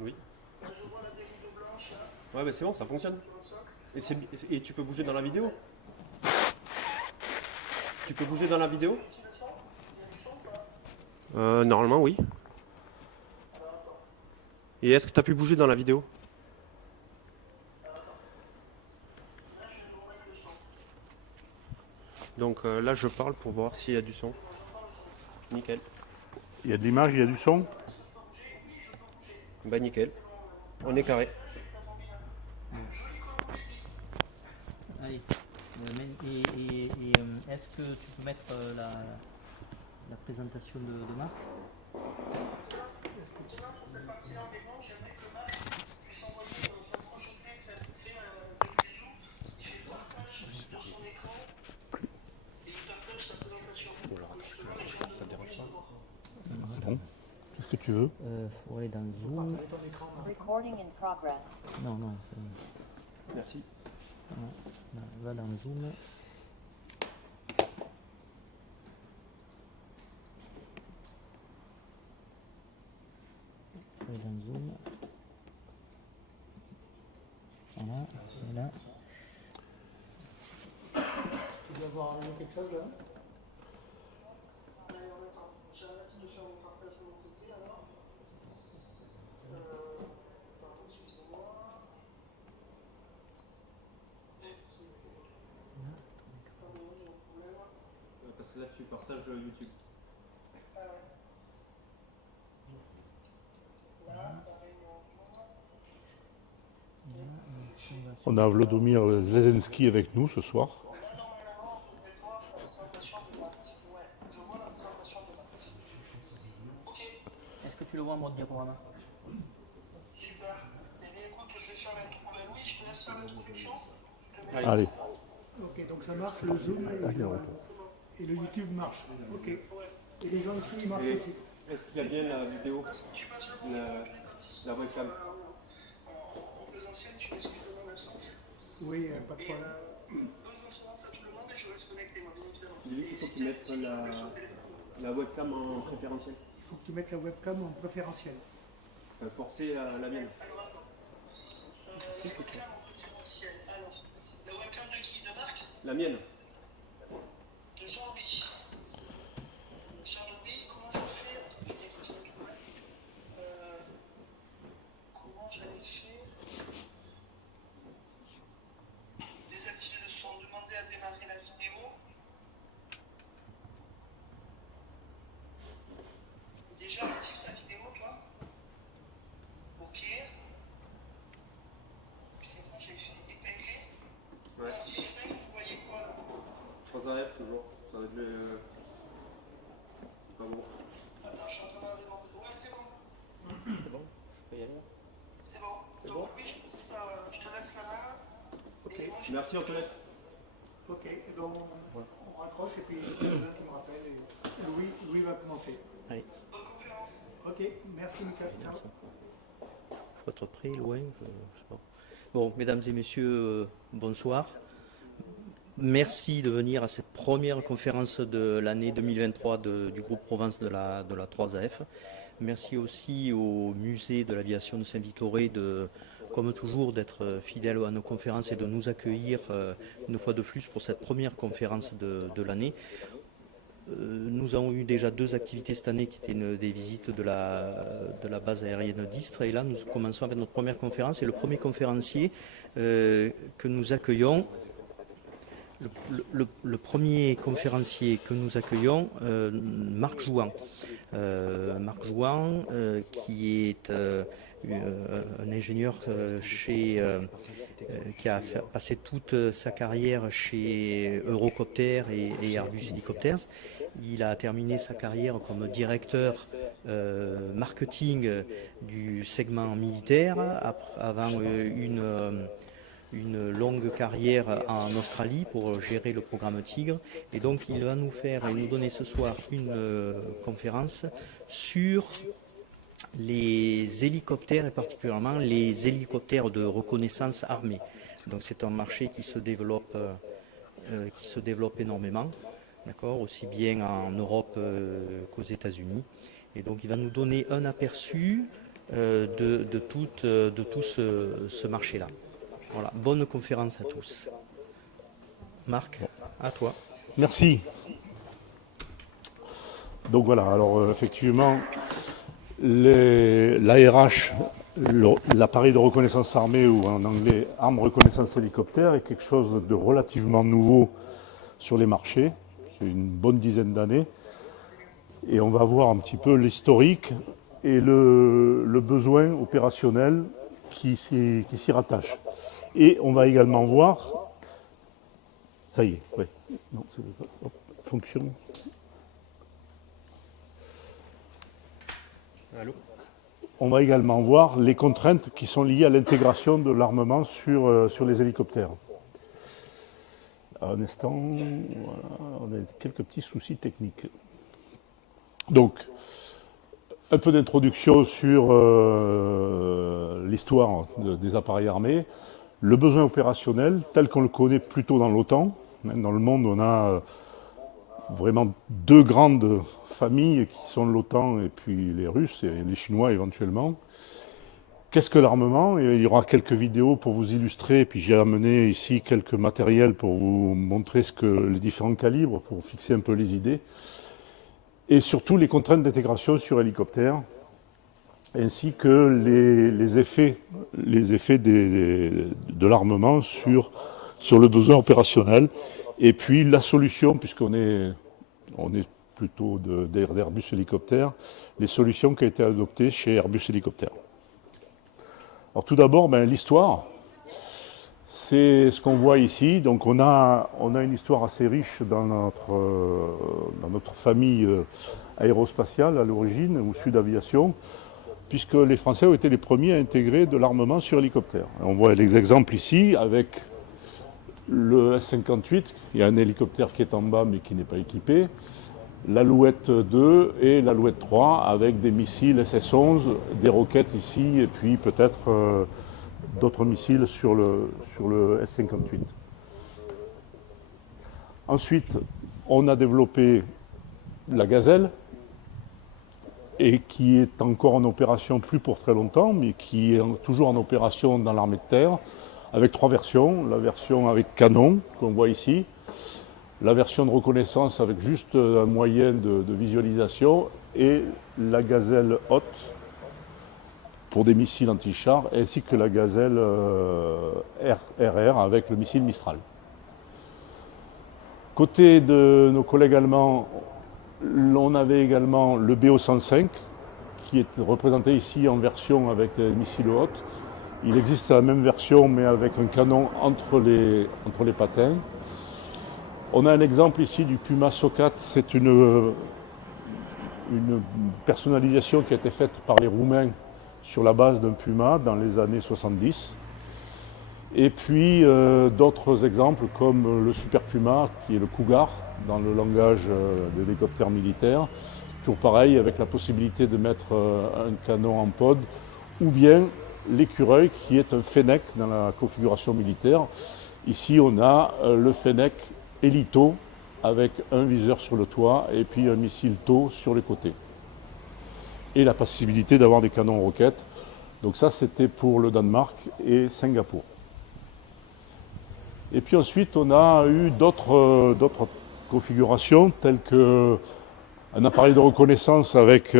Oui. Ouais, mais c'est bon, ça fonctionne. Et tu peux bouger dans la vidéo? Tu peux bouger dans la vidéo? Normalement, oui. Et est-ce que tu as pu bouger dans la vidéo? Donc là, je parle pour voir s'il y a du son. Nickel. Il y a de l'image, il y a du son. Bah nickel. On est carré. Allez. Est-ce que tu peux mettre la présentation de Marc? Ça te dérange pas? Bon. Qu'est-ce que tu veux? Faut aller dans Zoom. Recording in progress. Non, non, Merci. va dans Zoom. Aller dans Zoom. Voilà, et là. Tu dois avoir quelque chose là. Parce que là, tu partages YouTube. On a Vladimir Zelensky avec nous ce soir. Est-ce que tu le vois en mode diaporama? Super. Eh bien écoute, je vais faire l'intro. Louis, je te laisse faire l'introduction. Allez. Ok, donc ça marche, le Zoom et le YouTube marche. Ok. Et les gens ici, ils marchent aussi. Est-ce qu'il y a bien la vidéo? La webcam? En présentiel, tu m'excuses de mon absence. Oui, pas de problème. Bonne conférence à tout le monde et je reste connecté, moi, bien évidemment. Il faut que tu mettes la webcam en préférentiel. Il faut que tu mettes la webcam en préférentiel. Forcer la mienne. La webcam en préférentiel. Alors, la webcam de qui? De Marc? La mienne. De Jean-Louis. Jean-Louis, comment je fais? Attendez, il faut que je me trouve. Comment j'allais faire? Désactiver le son, demander à démarrer la vidéo. Déjà active ta vidéo, toi. Ok. Putain, comment j'avais fait? Épingler. Ouais. Alors, si j'épingle, vous voyez quoi là? 3 AF toujours. Ça va être le. Pas bon. Attends, je suis en train d'enlever mon. Ouais, c'est bon. C'est bon, je peux y aller. C'est bon. C'est Donc, bon oui, ça, je te laisse la main. Ok. Et moi, Merci, on te laisse. ok, donc on raccroche et puis tu me rappelles. Et Louis va commencer. Allez. Bonne conférence. Ok, merci Michael. Ciao. Faut être prêt, loin. Je sais pas. Bon, mesdames et messieurs, bonsoir. Merci de venir à cette première conférence de l'année 2023 du groupe Provence de la 3AF. Merci aussi au musée de l'aviation de Saint-Victoré comme toujours, d'être fidèle à nos conférences et de nous accueillir une fois de plus pour cette première conférence de l'année. Nous avons eu déjà 2 activités cette année qui étaient des visites de la base aérienne d'Istres, et là nous commençons avec notre première conférence, et le premier conférencier que nous accueillons, le premier conférencier que nous accueillons, Marc Jouan. Marc Jouan, qui est un ingénieur qui a passé toute sa carrière chez Eurocopter et Airbus Helicopters. Il a terminé sa carrière comme directeur marketing du segment militaire avant une longue carrière en Australie pour gérer le programme Tigre, et donc il va nous donner ce soir une conférence sur les hélicoptères, et particulièrement les hélicoptères de reconnaissance armée. Donc c'est un marché qui se développe énormément, d'accord, aussi bien en Europe qu'aux États-Unis. Et donc il va nous donner un aperçu de tout ce marché-là. Voilà, bonne conférence à tous. Marc, à toi. Merci. Donc voilà, alors effectivement, l'ARH, l'appareil de reconnaissance armée, ou en anglais arme reconnaissance hélicoptère, est quelque chose de relativement nouveau sur les marchés. C'est une bonne dizaine d'années. Et on va voir un petit peu l'historique et le besoin opérationnel qui s'y rattache. Et on va également voir... Ça y est, oui. Non, fonctionne. Allô ? On va également voir les contraintes qui sont liées à l'intégration de l'armement sur les hélicoptères. Un instant, voilà, on a quelques petits soucis techniques. Donc, un peu d'introduction sur l'histoire des appareils armés. Le besoin opérationnel, tel qu'on le connaît plutôt dans l'OTAN. Dans le monde, on a vraiment deux grandes familles qui sont l'OTAN et puis les Russes et les Chinois éventuellement. Qu'est-ce que l'armement ? Il y aura quelques vidéos pour vous illustrer, puis j'ai amené ici quelques matériels pour vous montrer les différents calibres, pour fixer un peu les idées. Et surtout les contraintes d'intégration sur hélicoptère, ainsi que les effets de l'armement sur le besoin opérationnel, et puis la solution, puisqu'on est plutôt d'Airbus Hélicoptère, les solutions qui ont été adoptées chez Airbus Hélicoptère. Alors tout d'abord, l'histoire, c'est ce qu'on voit ici. Donc on a une histoire assez riche dans notre famille aérospatiale à l'origine, ou Sud Aviation, puisque les Français ont été les premiers à intégrer de l'armement sur hélicoptère. On voit les exemples ici avec le S-58, il y a un hélicoptère qui est en bas mais qui n'est pas équipé, l'Alouette 2 et l'Alouette 3 avec des missiles SS-11, des roquettes ici et puis peut-être d'autres missiles sur le S-58. Ensuite, on a développé la Gazelle, et qui est encore en opération, plus pour très longtemps, mais qui est toujours en opération dans l'armée de terre, avec trois versions. La version avec canon, qu'on voit ici, la version de reconnaissance avec juste un moyen de visualisation, et la Gazelle haute, pour des missiles anti-chars, ainsi que la Gazelle RR avec le missile Mistral. Côté de nos collègues allemands, on avait également le BO-105, qui est représenté ici en version avec les missiles hautes. Il existe la même version, mais avec un canon entre les patins. On a un exemple ici du Puma Socat. C'est une personnalisation qui a été faite par les Roumains sur la base d'un Puma dans les années 70. Et puis d'autres exemples comme le Super Puma, qui est le Cougar, dans le langage de l'hélicoptère militaire. Toujours pareil, avec la possibilité de mettre un canon en pod, ou bien l'écureuil, qui est un Fennec dans la configuration militaire. Ici, on a le Fennec Elito, avec un viseur sur le toit et puis un missile TOW sur les côtés. Et la possibilité d'avoir des canons roquettes. Donc ça, c'était pour le Danemark et Singapour. Et puis ensuite, on a eu d'autres configurations, telles qu'un appareil de reconnaissance avec,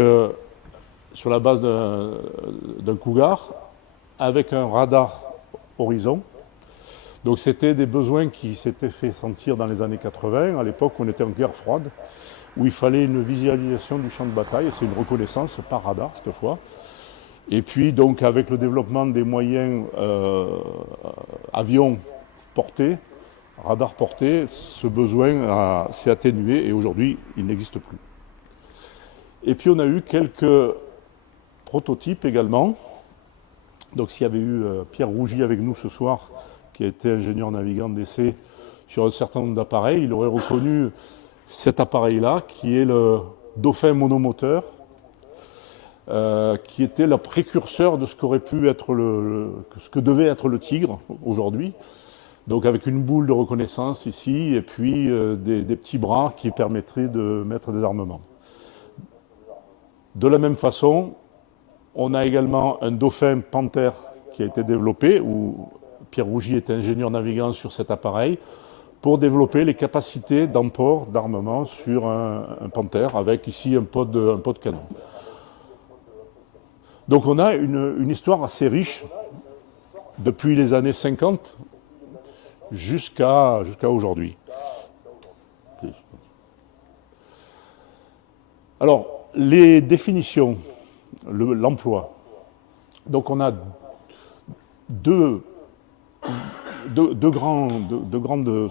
sur la base d'un Cougar, avec un radar horizon. Donc c'était des besoins qui s'étaient fait sentir dans les années 80. À l'époque, on était en guerre froide, où il fallait une visualisation du champ de bataille. C'est une reconnaissance par radar cette fois. Et puis donc avec le développement des moyens avions portés, radar porté, ce besoin s'est atténué et aujourd'hui il n'existe plus. Et puis on a eu quelques prototypes également. Donc s'il y avait eu Pierre Rougy avec nous ce soir, qui a été ingénieur navigant d'essai sur un certain nombre d'appareils, il aurait reconnu cet appareil-là, qui est le Dauphin monomoteur, qui était le précurseur de ce qu'aurait pu être ce que devait être le Tigre aujourd'hui. Donc avec une boule de reconnaissance ici, et puis des petits bras qui permettraient de mettre des armements. De la même façon, On a également un Dauphin Panther qui a été développé, où Pierre Rougy était ingénieur navigant sur cet appareil, pour développer les capacités d'emport d'armement sur un Panther, avec ici un pot de canon. Donc on a une histoire assez riche depuis les années 50 jusqu'à aujourd'hui. Alors, les définitions, l'emploi. Donc on a deux grandes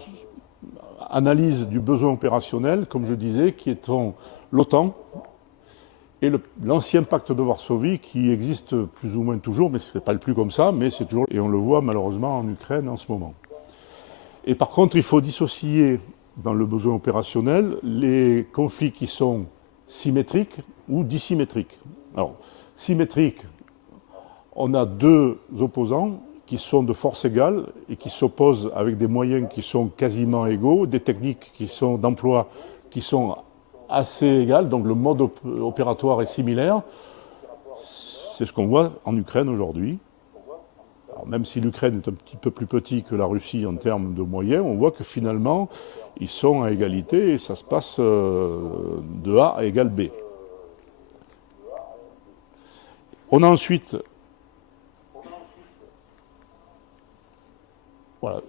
analyses du besoin opérationnel, comme je disais, qui sont l'OTAN et l'ancien pacte de Varsovie, qui existe plus ou moins toujours, mais ce n'est pas le plus comme ça, mais c'est toujours, et on le voit malheureusement en Ukraine en ce moment. Et par contre, il faut dissocier dans le besoin opérationnel les conflits qui sont symétriques ou dissymétriques. Alors, symétriques, on a deux opposants qui sont de force égale et qui s'opposent avec des moyens qui sont quasiment égaux, des techniques qui sont d'emploi qui sont assez égales, donc le mode opératoire est similaire. C'est ce qu'on voit en Ukraine aujourd'hui. Alors, même si l'Ukraine est un petit peu plus petit que la Russie en termes de moyens, on voit que finalement, ils sont à égalité et ça se passe de A égale B. On a ensuite voilà,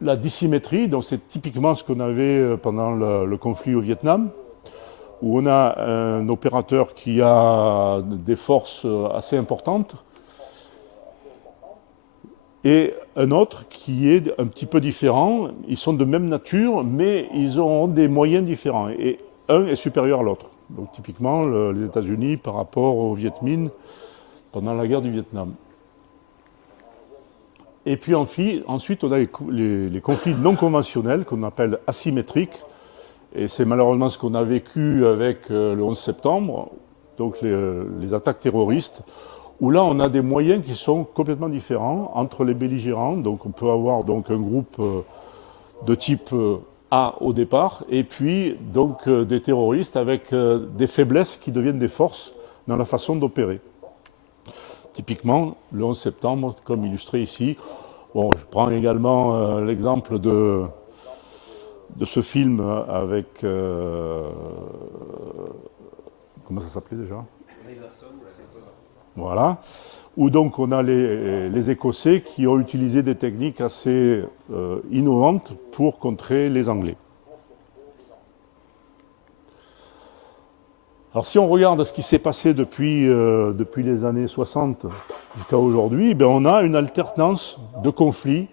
la dissymétrie, donc c'est typiquement ce qu'on avait pendant le conflit au Vietnam, où on a un opérateur qui a des forces assez importantes et un autre qui est un petit peu différent. Ils sont de même nature, mais ils ont des moyens différents. Et un est supérieur à l'autre. Donc typiquement, les États-Unis par rapport aux Viet Minh pendant la guerre du Vietnam. Et puis ensuite, on a les conflits non conventionnels qu'on appelle asymétriques. Et c'est malheureusement ce qu'on a vécu avec le 11 septembre, donc les attaques terroristes, où là on a des moyens qui sont complètement différents entre les belligérants. Donc on peut avoir donc un groupe de type A au départ, et puis donc des terroristes avec des faiblesses qui deviennent des forces dans la façon d'opérer. Typiquement, le 11 septembre, comme illustré ici. Bon, je prends également l'exemple de ce film avec... comment ça s'appelait déjà ? Voilà. Où donc on a les Écossais qui ont utilisé des techniques assez innovantes pour contrer les Anglais. Alors si on regarde ce qui s'est passé depuis les années 60 jusqu'à aujourd'hui, ben on a une alternance de conflits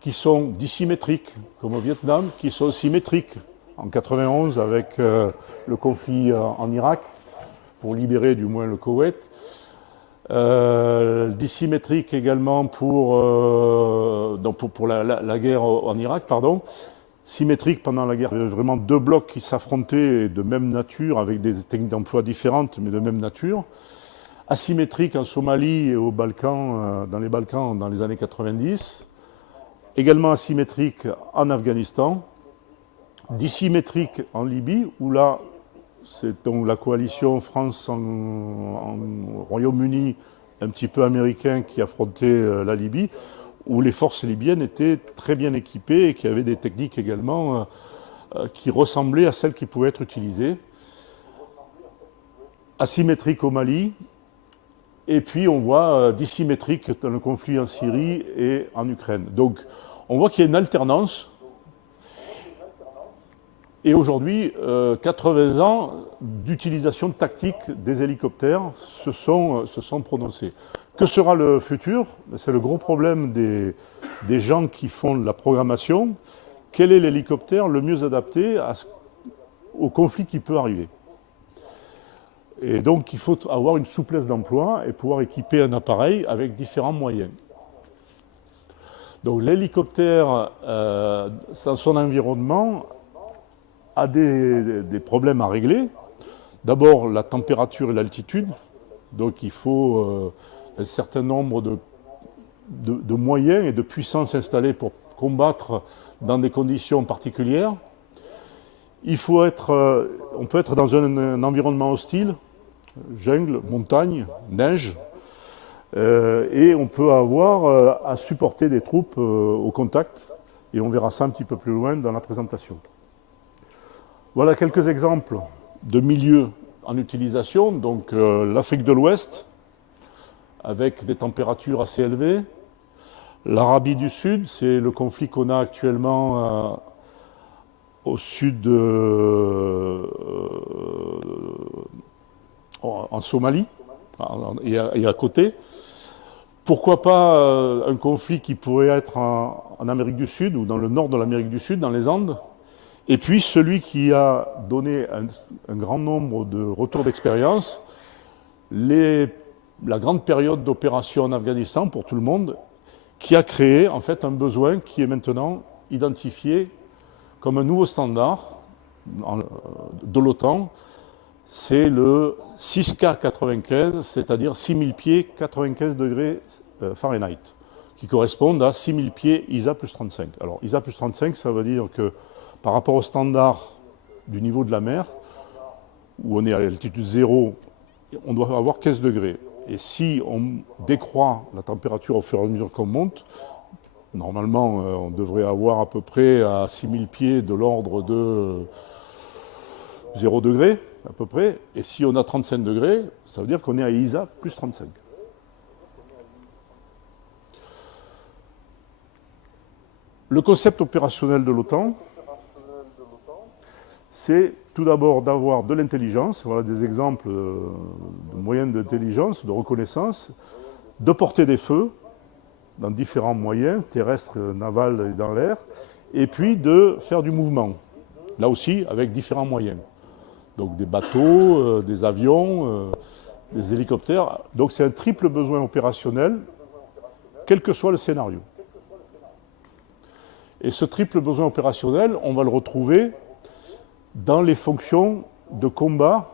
qui sont dissymétriques, comme au Vietnam, qui sont symétriques. En 91 avec le conflit en Irak, pour libérer du moins le Koweït. Dissymétrique également pour la guerre en Irak, pardon. Symétrique pendant la guerre, il y avait vraiment deux blocs qui s'affrontaient de même nature, avec des techniques d'emploi différentes, mais de même nature. Asymétrique en Somalie et aux Balkans, dans les Balkans dans les années 90. Également asymétrique en Afghanistan. Dissymétrique en Libye, où là, c'est donc la coalition France en Royaume-Uni, un petit peu américain, qui affrontait la Libye, où les forces libyennes étaient très bien équipées et qui avaient des techniques également qui ressemblaient à celles qui pouvaient être utilisées. Asymétrique au Mali, et puis on voit dissymétrique dans le conflit en Syrie et en Ukraine. Donc on voit qu'il y a une alternance. Et aujourd'hui, 80 ans d'utilisation tactique des hélicoptères se sont prononcés. Que sera le futur ? C'est le gros problème des gens qui font la programmation. Quel est l'hélicoptère le mieux adapté au conflit qui peut arriver ? Et donc il faut avoir une souplesse d'emploi et pouvoir équiper un appareil avec différents moyens. Donc l'hélicoptère, dans son environnement, a des problèmes à régler. D'abord, la température et l'altitude. Donc, il faut un certain nombre de moyens et de puissances installées pour combattre dans des conditions particulières. On peut être dans un environnement hostile, jungle, montagne, neige, et on peut avoir à supporter des troupes au contact, et on verra ça un petit peu plus loin dans la présentation. Voilà quelques exemples de milieux en utilisation. Donc l'Afrique de l'Ouest, avec des températures assez élevées. L'Arabie du Sud, c'est le conflit qu'on a actuellement au sud en Somalie et à côté. Pourquoi pas un conflit qui pourrait être en Amérique du Sud ou dans le nord de l'Amérique du Sud, dans les Andes. Et puis celui qui a donné un grand nombre de retours d'expérience, la grande période d'opération en Afghanistan pour tout le monde, qui a créé en fait un besoin qui est maintenant identifié comme un nouveau standard de l'OTAN. C'est le 6K95, c'est-à-dire 6000 pieds, 95 degrés Fahrenheit, qui correspondent à 6000 pieds ISA plus 35. Alors ISA plus 35, ça veut dire que par rapport au standard du niveau de la mer, où on est à l'altitude 0, on doit avoir 15 degrés. Et si on décroît la température au fur et à mesure qu'on monte, normalement on devrait avoir à peu près à 6000 pieds de l'ordre de 0 degré, à peu près. Et si on a 35 degrés, ça veut dire qu'on est à ISA plus 35. Le concept opérationnel de l'OTAN, c'est tout d'abord d'avoir de l'intelligence, voilà des exemples de moyens d'intelligence, de reconnaissance, de porter des feux dans différents moyens, terrestres, navals et dans l'air, et puis de faire du mouvement, là aussi avec différents moyens. Donc des bateaux, des avions, des hélicoptères. Donc c'est un triple besoin opérationnel, quel que soit le scénario. Et ce triple besoin opérationnel, on va le retrouver dans les fonctions de combat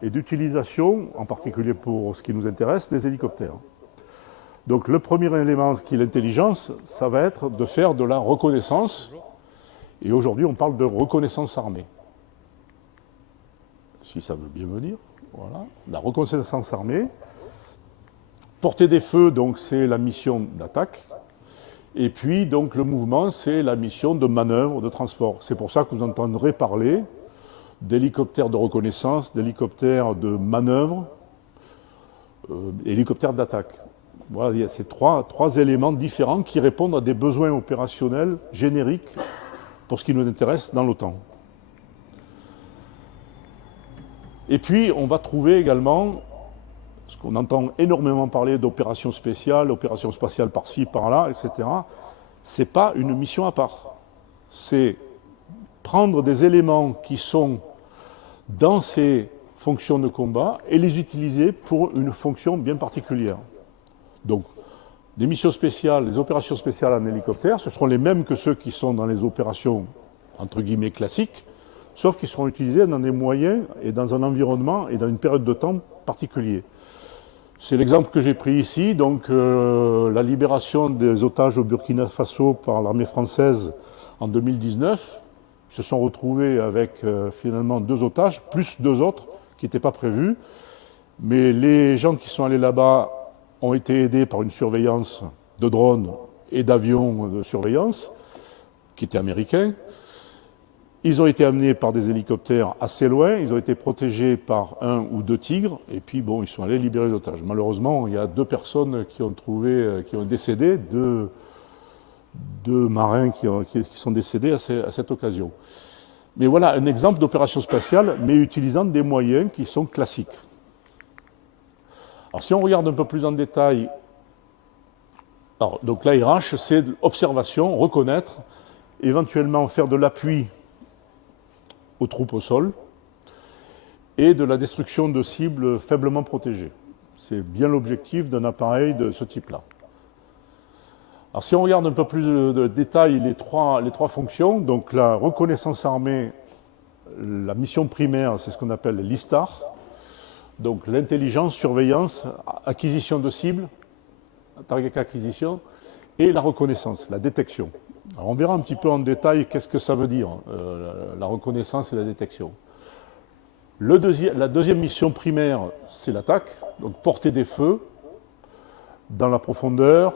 et d'utilisation, en particulier pour ce qui nous intéresse, des hélicoptères. Donc le premier élément qui est l'intelligence, ça va être de faire de la reconnaissance. Et aujourd'hui, on parle de reconnaissance armée. Si ça veut bien venir, voilà. La reconnaissance armée. Porter des feux, donc c'est la mission d'attaque. Et puis, donc, le mouvement, c'est la mission de manœuvre, de transport. C'est pour ça que vous entendrez parler d'hélicoptères de reconnaissance, d'hélicoptères de manœuvre, hélicoptères d'attaque. Voilà, il y a ces trois éléments différents qui répondent à des besoins opérationnels génériques pour ce qui nous intéresse dans l'OTAN. Et puis, on va trouver également ce qu'on entend énormément parler d'opérations spéciales, opérations spatiales par-ci, par-là, etc. Ce n'est pas une mission à part. C'est prendre des éléments qui sont dans ces fonctions de combat et les utiliser pour une fonction bien particulière. Donc, des missions spéciales, les opérations spéciales en hélicoptère, ce seront les mêmes que ceux qui sont dans les opérations, entre guillemets, classiques, sauf qu'ils seront utilisés dans des moyens et dans un environnement et dans une période de temps particulier. C'est l'exemple que j'ai pris ici, donc la libération des otages au Burkina Faso par l'armée française en 2019. Ils se sont retrouvés avec finalement 2 otages, plus 2 autres qui n'étaient pas prévus. Mais les gens qui sont allés là-bas ont été aidés par une surveillance de drones et d'avions de surveillance, qui étaient américains. Ils ont été amenés par des hélicoptères assez loin, ils ont été protégés par 1 ou 2 tigres, et puis bon, ils sont allés libérer les otages. Malheureusement, il y a 2 personnes qui ont décédé, 2 marins qui sont décédés à cette occasion. Mais voilà un exemple d'opération spatiale, mais utilisant des moyens qui sont classiques. Alors si on regarde un peu plus en détail, donc l'ARH, c'est observation, reconnaître, éventuellement faire de l'appui aux troupes au sol et de la destruction de cibles faiblement protégées. C'est bien l'objectif d'un appareil de ce type-là. Alors si on regarde un peu plus de détail les trois fonctions, donc la reconnaissance armée, la mission primaire, c'est ce qu'on appelle l'ISTAR, donc l'intelligence, surveillance, acquisition de cibles, target acquisition, et la reconnaissance, la détection. Alors on verra un petit peu en détail qu'est-ce que ça veut dire, la reconnaissance et la détection. La deuxième mission primaire, c'est l'attaque, donc porter des feux dans la profondeur,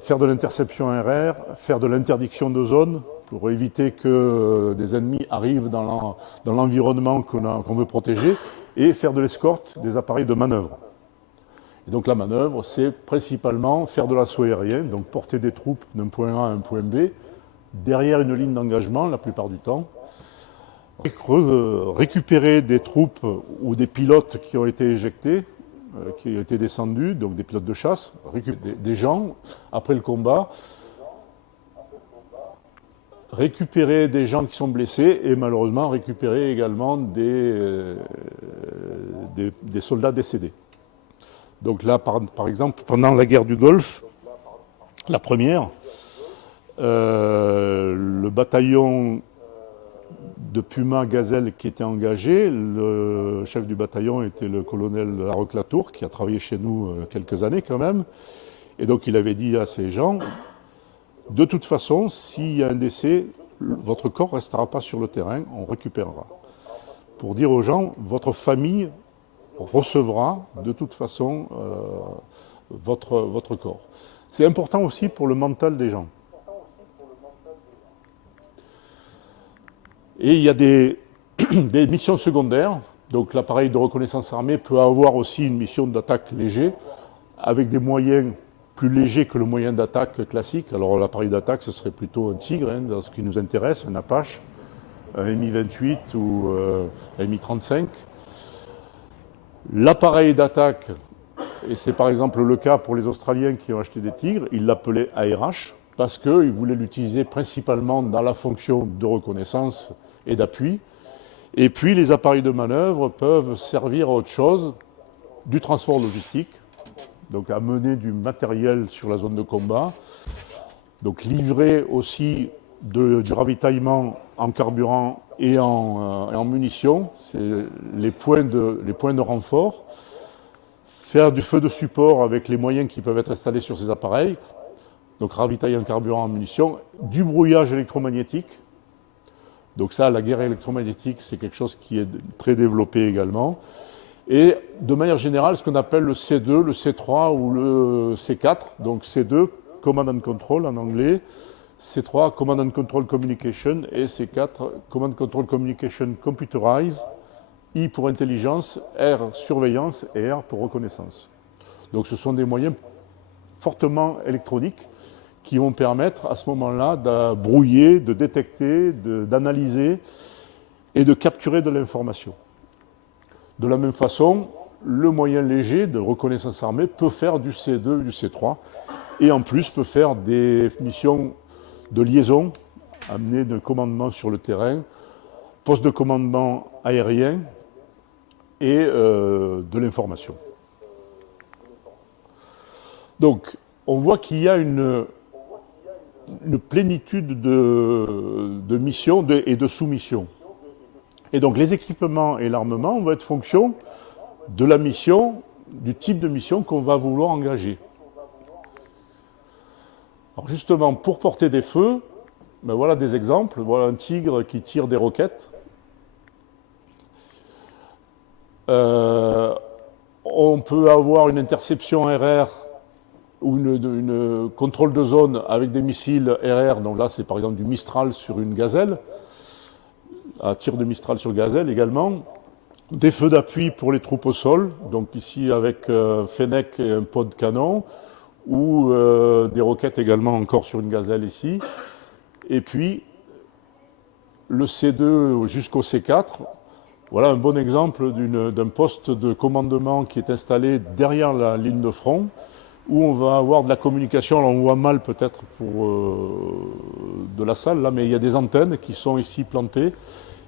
faire de l'interception RR, faire de l'interdiction de zone pour éviter que des ennemis arrivent dans l'environnement qu'on veut protéger, et faire de l'escorte des appareils de manœuvre. Et donc la manœuvre, c'est principalement faire de l'assaut aérien, donc porter des troupes d'un point A à un point B, derrière une ligne d'engagement la plupart du temps, récupérer des troupes ou des pilotes qui ont été éjectés, qui ont été descendus, donc des pilotes de chasse, récupérer des gens après le combat, récupérer des gens qui sont blessés et malheureusement récupérer également des soldats décédés. Donc là, par exemple, pendant la guerre du Golfe, la première, le bataillon de Puma Gazelle qui était engagé, le chef du bataillon était le colonel Larocque-Latour, qui a travaillé chez nous quelques années quand même, et donc il avait dit à ces gens, de toute façon, s'il y a un décès, votre corps ne restera pas sur le terrain, on récupérera. Pour dire aux gens, votre famille recevra de toute façon votre corps. C'est important aussi pour le mental des gens. Et il y a des missions secondaires. Donc l'appareil de reconnaissance armée peut avoir aussi une mission d'attaque léger, avec des moyens plus léger que le moyen d'attaque classique. Alors l'appareil d'attaque, ce serait plutôt un Tigre, hein, dans ce qui nous intéresse, un Apache, un Mi-28 ou un Mi-35. L'appareil d'attaque, et c'est par exemple le cas pour les Australiens qui ont acheté des Tigres, ils l'appelaient ARH, parce qu'ils voulaient l'utiliser principalement dans la fonction de reconnaissance et d'appui. Et puis les appareils de manœuvre peuvent servir à autre chose, du transport logistique, donc à mener du matériel sur la zone de combat, donc livrer aussi du ravitaillement en carburant et en munitions, c'est les points de renfort, faire du feu de support avec les moyens qui peuvent être installés sur ces appareils, donc ravitailler en carburant, en munitions, du brouillage électromagnétique. Donc ça, la guerre électromagnétique, c'est quelque chose qui est très développé également. Et de manière générale, ce qu'on appelle le C2, le C3 ou le C4. Donc C2, Command and Control en anglais. C3, Command and Control Communication. Et C4, Command and Control Communication Computerized. I pour intelligence, R surveillance et R pour reconnaissance. Donc ce sont des moyens fortement électroniques qui vont permettre à ce moment-là de brouiller, de détecter, d'analyser et de capturer de l'information. De la même façon, le moyen léger de reconnaissance armée peut faire du C2, du C3, et en plus peut faire des missions de liaison, amener de commandement sur le terrain, poste de commandement aérien et de l'information. Donc, on voit qu'il y a une plénitude de missions et de sous-missions. Et donc les équipements et l'armement vont être fonction de la mission, du type de mission qu'on va vouloir engager. Alors justement, pour porter des feux, ben voilà des exemples. Voilà un Tigre qui tire des roquettes. On peut avoir une interception RR ou une contrôle de zone avec des missiles RR. Donc là, c'est par exemple du Mistral sur une Gazelle. À tir de Mistral sur Gazelle également. Des feux d'appui pour les troupes au sol, donc ici avec Fennec et un pot de canon, ou des roquettes également encore sur une Gazelle ici. Et puis le C2 jusqu'au C4, voilà un bon exemple d'un poste de commandement qui est installé derrière la ligne de front, où on va avoir de la communication. Alors on voit mal peut-être pour de la salle là, mais il y a des antennes qui sont ici plantées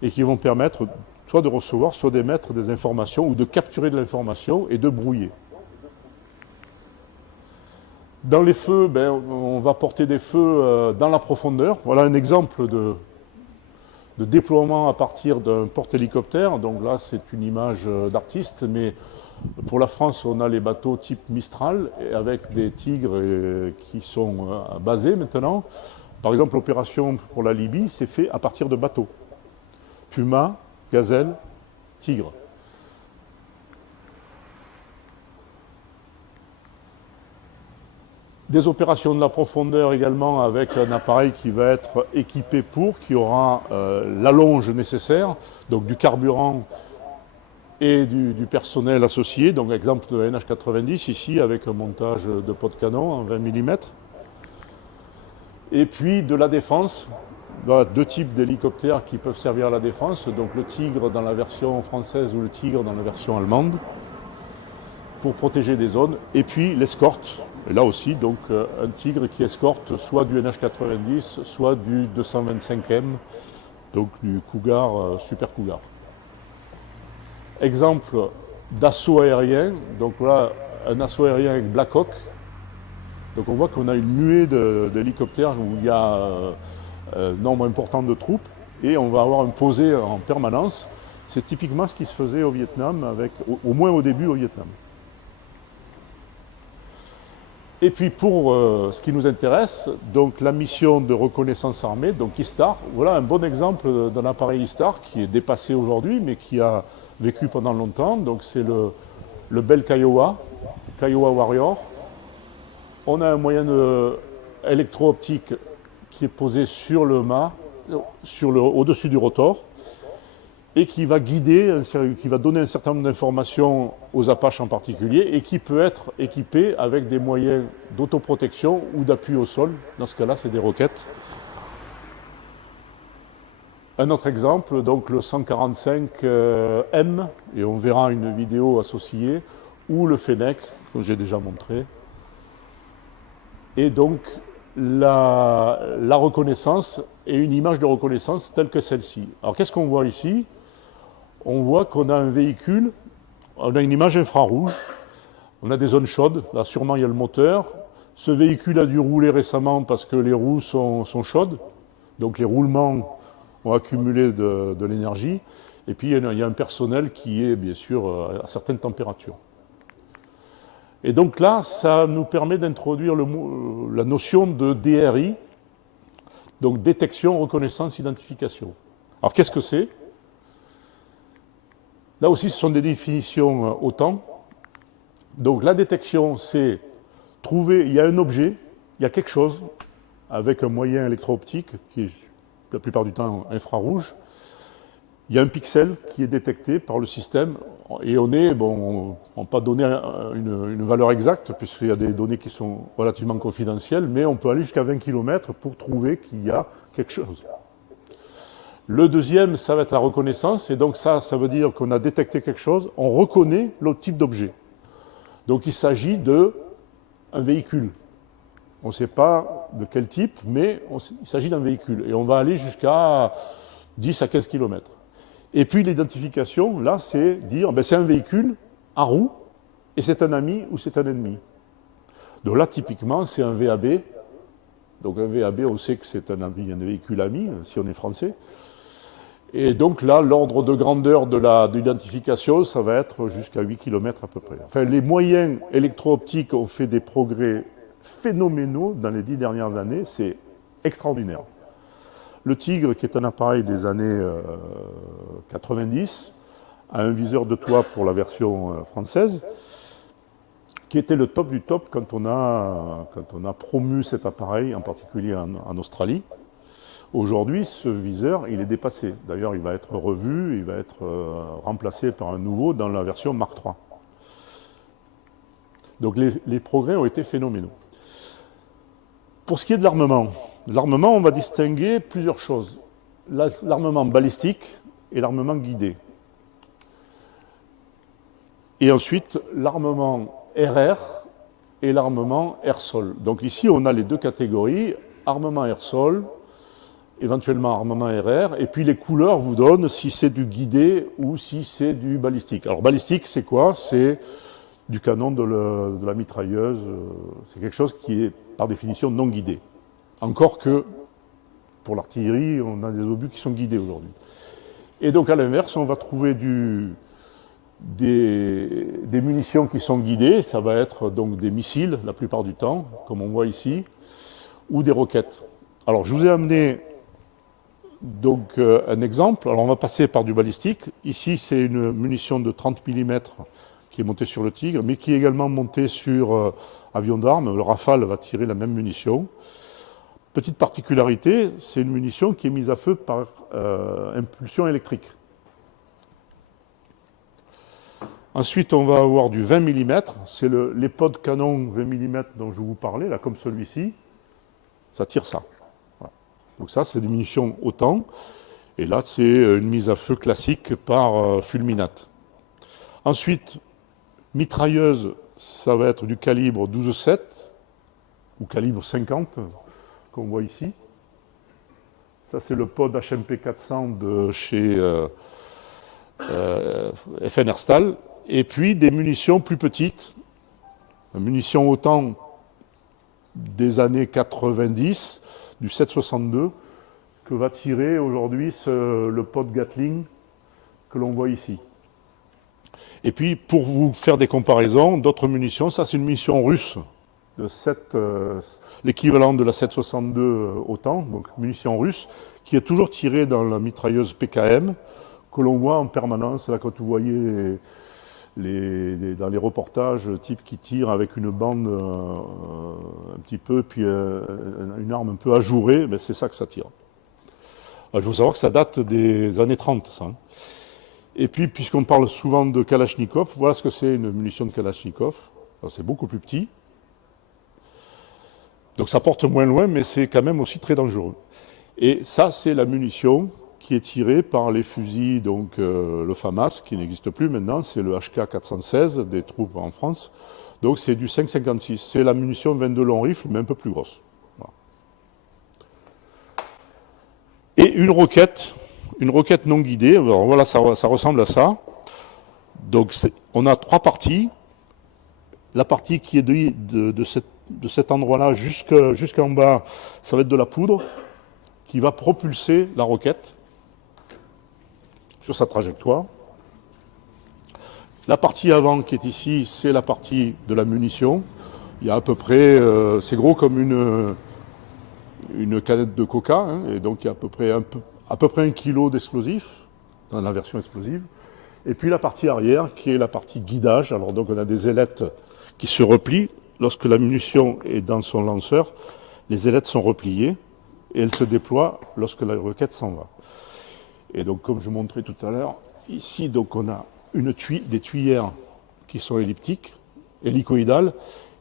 et qui vont permettre soit de recevoir, soit d'émettre des informations ou de capturer de l'information et de brouiller. Dans les feux, ben, on va porter des feux dans la profondeur. Voilà un exemple de déploiement à partir d'un porte-hélicoptère. Donc là, c'est une image d'artiste, mais pour la France, on a les bateaux type Mistral avec des Tigres qui sont basés maintenant. Par exemple, l'opération pour la Libye, c'est fait à partir de bateaux. Puma, Gazelle, Tigre. Des opérations de la profondeur également avec un appareil qui va être équipé qui aura l'allonge nécessaire, donc du carburant et du personnel associé. Donc exemple de NH90 ici avec un montage de pot de canon en 20 mm. Et puis de la défense, voilà, deux types d'hélicoptères qui peuvent servir à la défense, donc le Tigre dans la version française ou le Tigre dans la version allemande, pour protéger des zones, et puis l'escorte. Et là aussi, donc, un Tigre qui escorte soit du NH90, soit du 225M, donc du Cougar, Super Cougar. Exemple d'assaut aérien, donc là, un assaut aérien avec Black Hawk. Donc on voit qu'on a une nuée d'hélicoptères où il y a un nombre important de troupes, et on va avoir un posé en permanence. C'est typiquement ce qui se faisait au Vietnam, au moins au début au Vietnam. Et puis pour ce qui nous intéresse, donc la mission de reconnaissance armée, donc ISTAR, voilà un bon exemple d'un appareil ISTAR qui est dépassé aujourd'hui, mais qui a vécu pendant longtemps. Donc c'est le Bell Kiowa Warrior. On a un moyen électro-optique qui est posé sur le mât, au-dessus du rotor, et qui va guider, qui va donner un certain nombre d'informations aux Apaches en particulier, et qui peut être équipé avec des moyens d'autoprotection ou d'appui au sol. Dans ce cas-là, c'est des roquettes. Un autre exemple, donc le 145M, et on verra une vidéo associée, ou le Fennec, que j'ai déjà montré. Et donc, la reconnaissance et une image de reconnaissance telle que celle-ci. Alors, qu'est-ce qu'on voit ici? On voit qu'on a un véhicule, on a une image infrarouge, on a des zones chaudes, là sûrement il y a le moteur. Ce véhicule a dû rouler récemment parce que les roues sont chaudes, donc les roulements ont accumulé de l'énergie. Et puis il y a un personnel qui est bien sûr à certaines températures. Et donc là, ça nous permet d'introduire la notion de DRI, donc détection, reconnaissance, identification. Alors qu'est-ce que c'est? Là aussi, ce sont des définitions OTAN. Donc la détection, c'est trouver, il y a un objet, il y a quelque chose, avec un moyen électro-optique, qui est la plupart du temps infrarouge. Il y a un pixel qui est détecté par le système, et on ne va pas donner une valeur exacte, puisqu'il y a des données qui sont relativement confidentielles, mais on peut aller jusqu'à 20 km pour trouver qu'il y a quelque chose. Le deuxième, ça va être la reconnaissance, et donc ça veut dire qu'on a détecté quelque chose, on reconnaît le type d'objet. Donc il s'agit d'un véhicule. On ne sait pas de quel type, mais il s'agit d'un véhicule. Et on va aller jusqu'à 10 à 15 km. Et puis l'identification, là, c'est dire, c'est un véhicule à roues, et c'est un ami ou c'est un ennemi. Donc là, typiquement, c'est un VAB. Donc un VAB, on sait que c'est un véhicule ami, si on est français. Et donc là, l'ordre de grandeur de l'identification, ça va être jusqu'à 8 km à peu près. Enfin, les moyens électro-optiques ont fait des progrès phénoménaux dans les 10 dernières années, c'est extraordinaire. Le Tigre, qui est un appareil des années 90, a un viseur de toit pour la version française, qui était le top du top quand on a promu cet appareil, en particulier en Australie. Aujourd'hui, ce viseur, il est dépassé. D'ailleurs, il va être revu, il va être remplacé par un nouveau dans la version Mark III. Donc les progrès ont été phénoménaux. Pour ce qui est de l'armement, on va distinguer plusieurs choses. L'armement balistique et l'armement guidé. Et ensuite, l'armement RR et l'armement air-sol. Donc ici, on a les deux catégories, armement air-sol, éventuellement armement RR, et puis les couleurs vous donnent si c'est du guidé ou si c'est du balistique. Alors balistique, c'est quoi? C'est du canon de la mitrailleuse, c'est quelque chose qui est par définition non guidé. Encore que pour l'artillerie, on a des obus qui sont guidés aujourd'hui. Et donc à l'inverse, on va trouver des munitions qui sont guidées, ça va être donc des missiles la plupart du temps, comme on voit ici, ou des roquettes. Alors je vous ai amené donc un exemple. Alors on va passer par du balistique. Ici, c'est une munition de 30 mm qui est montée sur le Tigre, mais qui est également montée sur avion d'armes. Le Rafale va tirer la même munition. Petite particularité, c'est une munition qui est mise à feu par impulsion électrique. Ensuite, on va avoir du 20 mm. C'est les pods canon 20 mm dont je vous parlais, là, comme celui-ci. Ça tire ça. Voilà. Donc ça, c'est des munitions autant. Et là, c'est une mise à feu classique par fulminate. Ensuite, mitrailleuse, ça va être du calibre 12,7 ou calibre 50, qu'on voit ici. Ça, c'est le pod HMP 400 de chez FN Herstal. Et puis des munitions plus petites, munitions autant des années 90, du 7,62, que va tirer aujourd'hui le pod Gatling que l'on voit ici. Et puis, pour vous faire des comparaisons, d'autres munitions, ça c'est une munition russe, de l'équivalent de la 7,62 autant, donc munition russe, qui est toujours tirée dans la mitrailleuse PKM, que l'on voit en permanence, là quand vous voyez dans les reportages, type qui tire avec une bande un petit peu, puis une arme un peu ajourée, ben c'est ça que ça tire. Alors, il faut savoir que ça date des années 30, ça. Et puis, puisqu'on parle souvent de Kalachnikov, voilà ce que c'est une munition de Kalachnikov. C'est beaucoup plus petit. Donc ça porte moins loin, mais c'est quand même aussi très dangereux. Et ça, c'est la munition qui est tiré par les fusils, donc le FAMAS, qui n'existe plus maintenant, c'est le HK416 des troupes en France. Donc c'est du 5,56. C'est la munition 22 long rifle, mais un peu plus grosse. Voilà. Et une roquette non guidée. Alors voilà, ça ressemble à ça. Donc on a trois parties. La partie qui est de cet endroit-là jusqu'en bas, ça va être de la poudre qui va propulser la roquette sur sa trajectoire. La partie avant qui est ici, c'est la partie de la munition. Il y a à peu près, c'est gros comme une canette de coca, hein, et donc il y a à peu près 1 kg d'explosifs dans la version explosive. Et puis la partie arrière qui est la partie guidage. Alors donc on a des ailettes qui se replient. Lorsque la munition est dans son lanceur, les ailettes sont repliées et elles se déploient lorsque la roquette s'en va. Et donc, comme je montrais tout à l'heure, ici, donc, on a des tuyères qui sont elliptiques, hélicoïdales.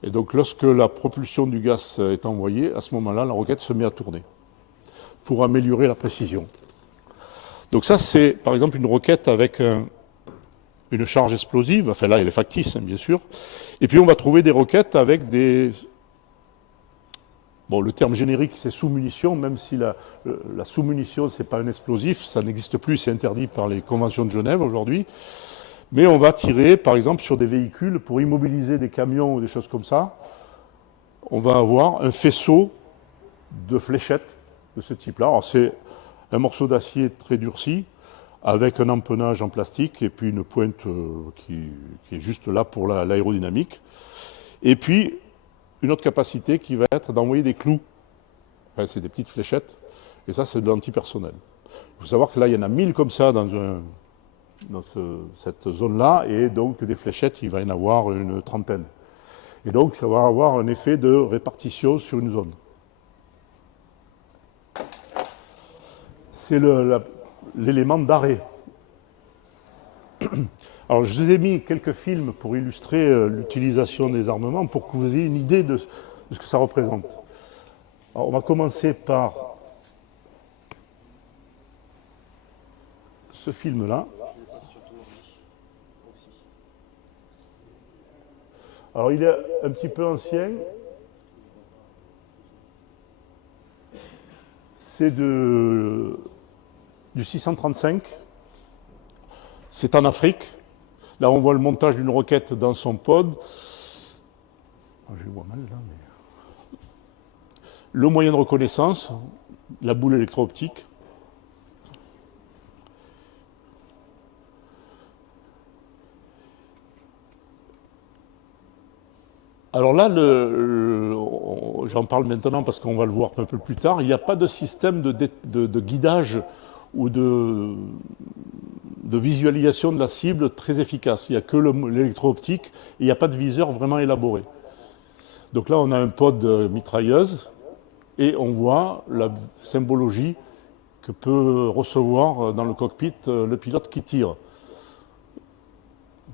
Et donc, lorsque la propulsion du gaz est envoyée, à ce moment-là, la roquette se met à tourner pour améliorer la précision. Donc ça, c'est, par exemple, une roquette avec une charge explosive. Enfin, là, elle est factice, hein, bien sûr. Et puis, on va trouver des roquettes avec des... Bon, le terme générique, c'est sous-munition, même si la sous-munition, ce n'est pas un explosif, ça n'existe plus, c'est interdit par les conventions de Genève aujourd'hui. Mais on va tirer, par exemple, sur des véhicules pour immobiliser des camions ou des choses comme ça. On va avoir un faisceau de fléchettes de ce type-là. Alors, c'est un morceau d'acier très durci, avec un empennage en plastique, et puis une pointe qui est juste là pour l'aérodynamique. Et puis, une autre capacité qui va être d'envoyer des clous. Enfin, c'est des petites fléchettes. Et ça, c'est de l'antipersonnel. Il faut savoir que là, il y en a 1000 comme ça dans cette zone-là. Et donc, des fléchettes, il va y en avoir une trentaine. Et donc, ça va avoir un effet de répartition sur une zone. C'est l'élément d'arrêt. Alors, je vous ai mis quelques films pour illustrer l'utilisation des armements, pour que vous ayez une idée de ce que ça représente. Alors, on va commencer par ce film-là. Alors, il est un petit peu ancien. C'est du 635. C'est en Afrique. Là, on voit le montage d'une roquette dans son pod. Je vois mal là, mais... Le moyen de reconnaissance, la boule électro-optique. Alors là, j'en parle maintenant parce qu'on va le voir un peu plus tard, il n'y a pas de système de guidage ou de visualisation de la cible très efficace. Il n'y a que l'électro-optique et il n'y a pas de viseur vraiment élaboré. Donc là, on a un pod mitrailleuse et on voit la symbologie que peut recevoir dans le cockpit le pilote qui tire.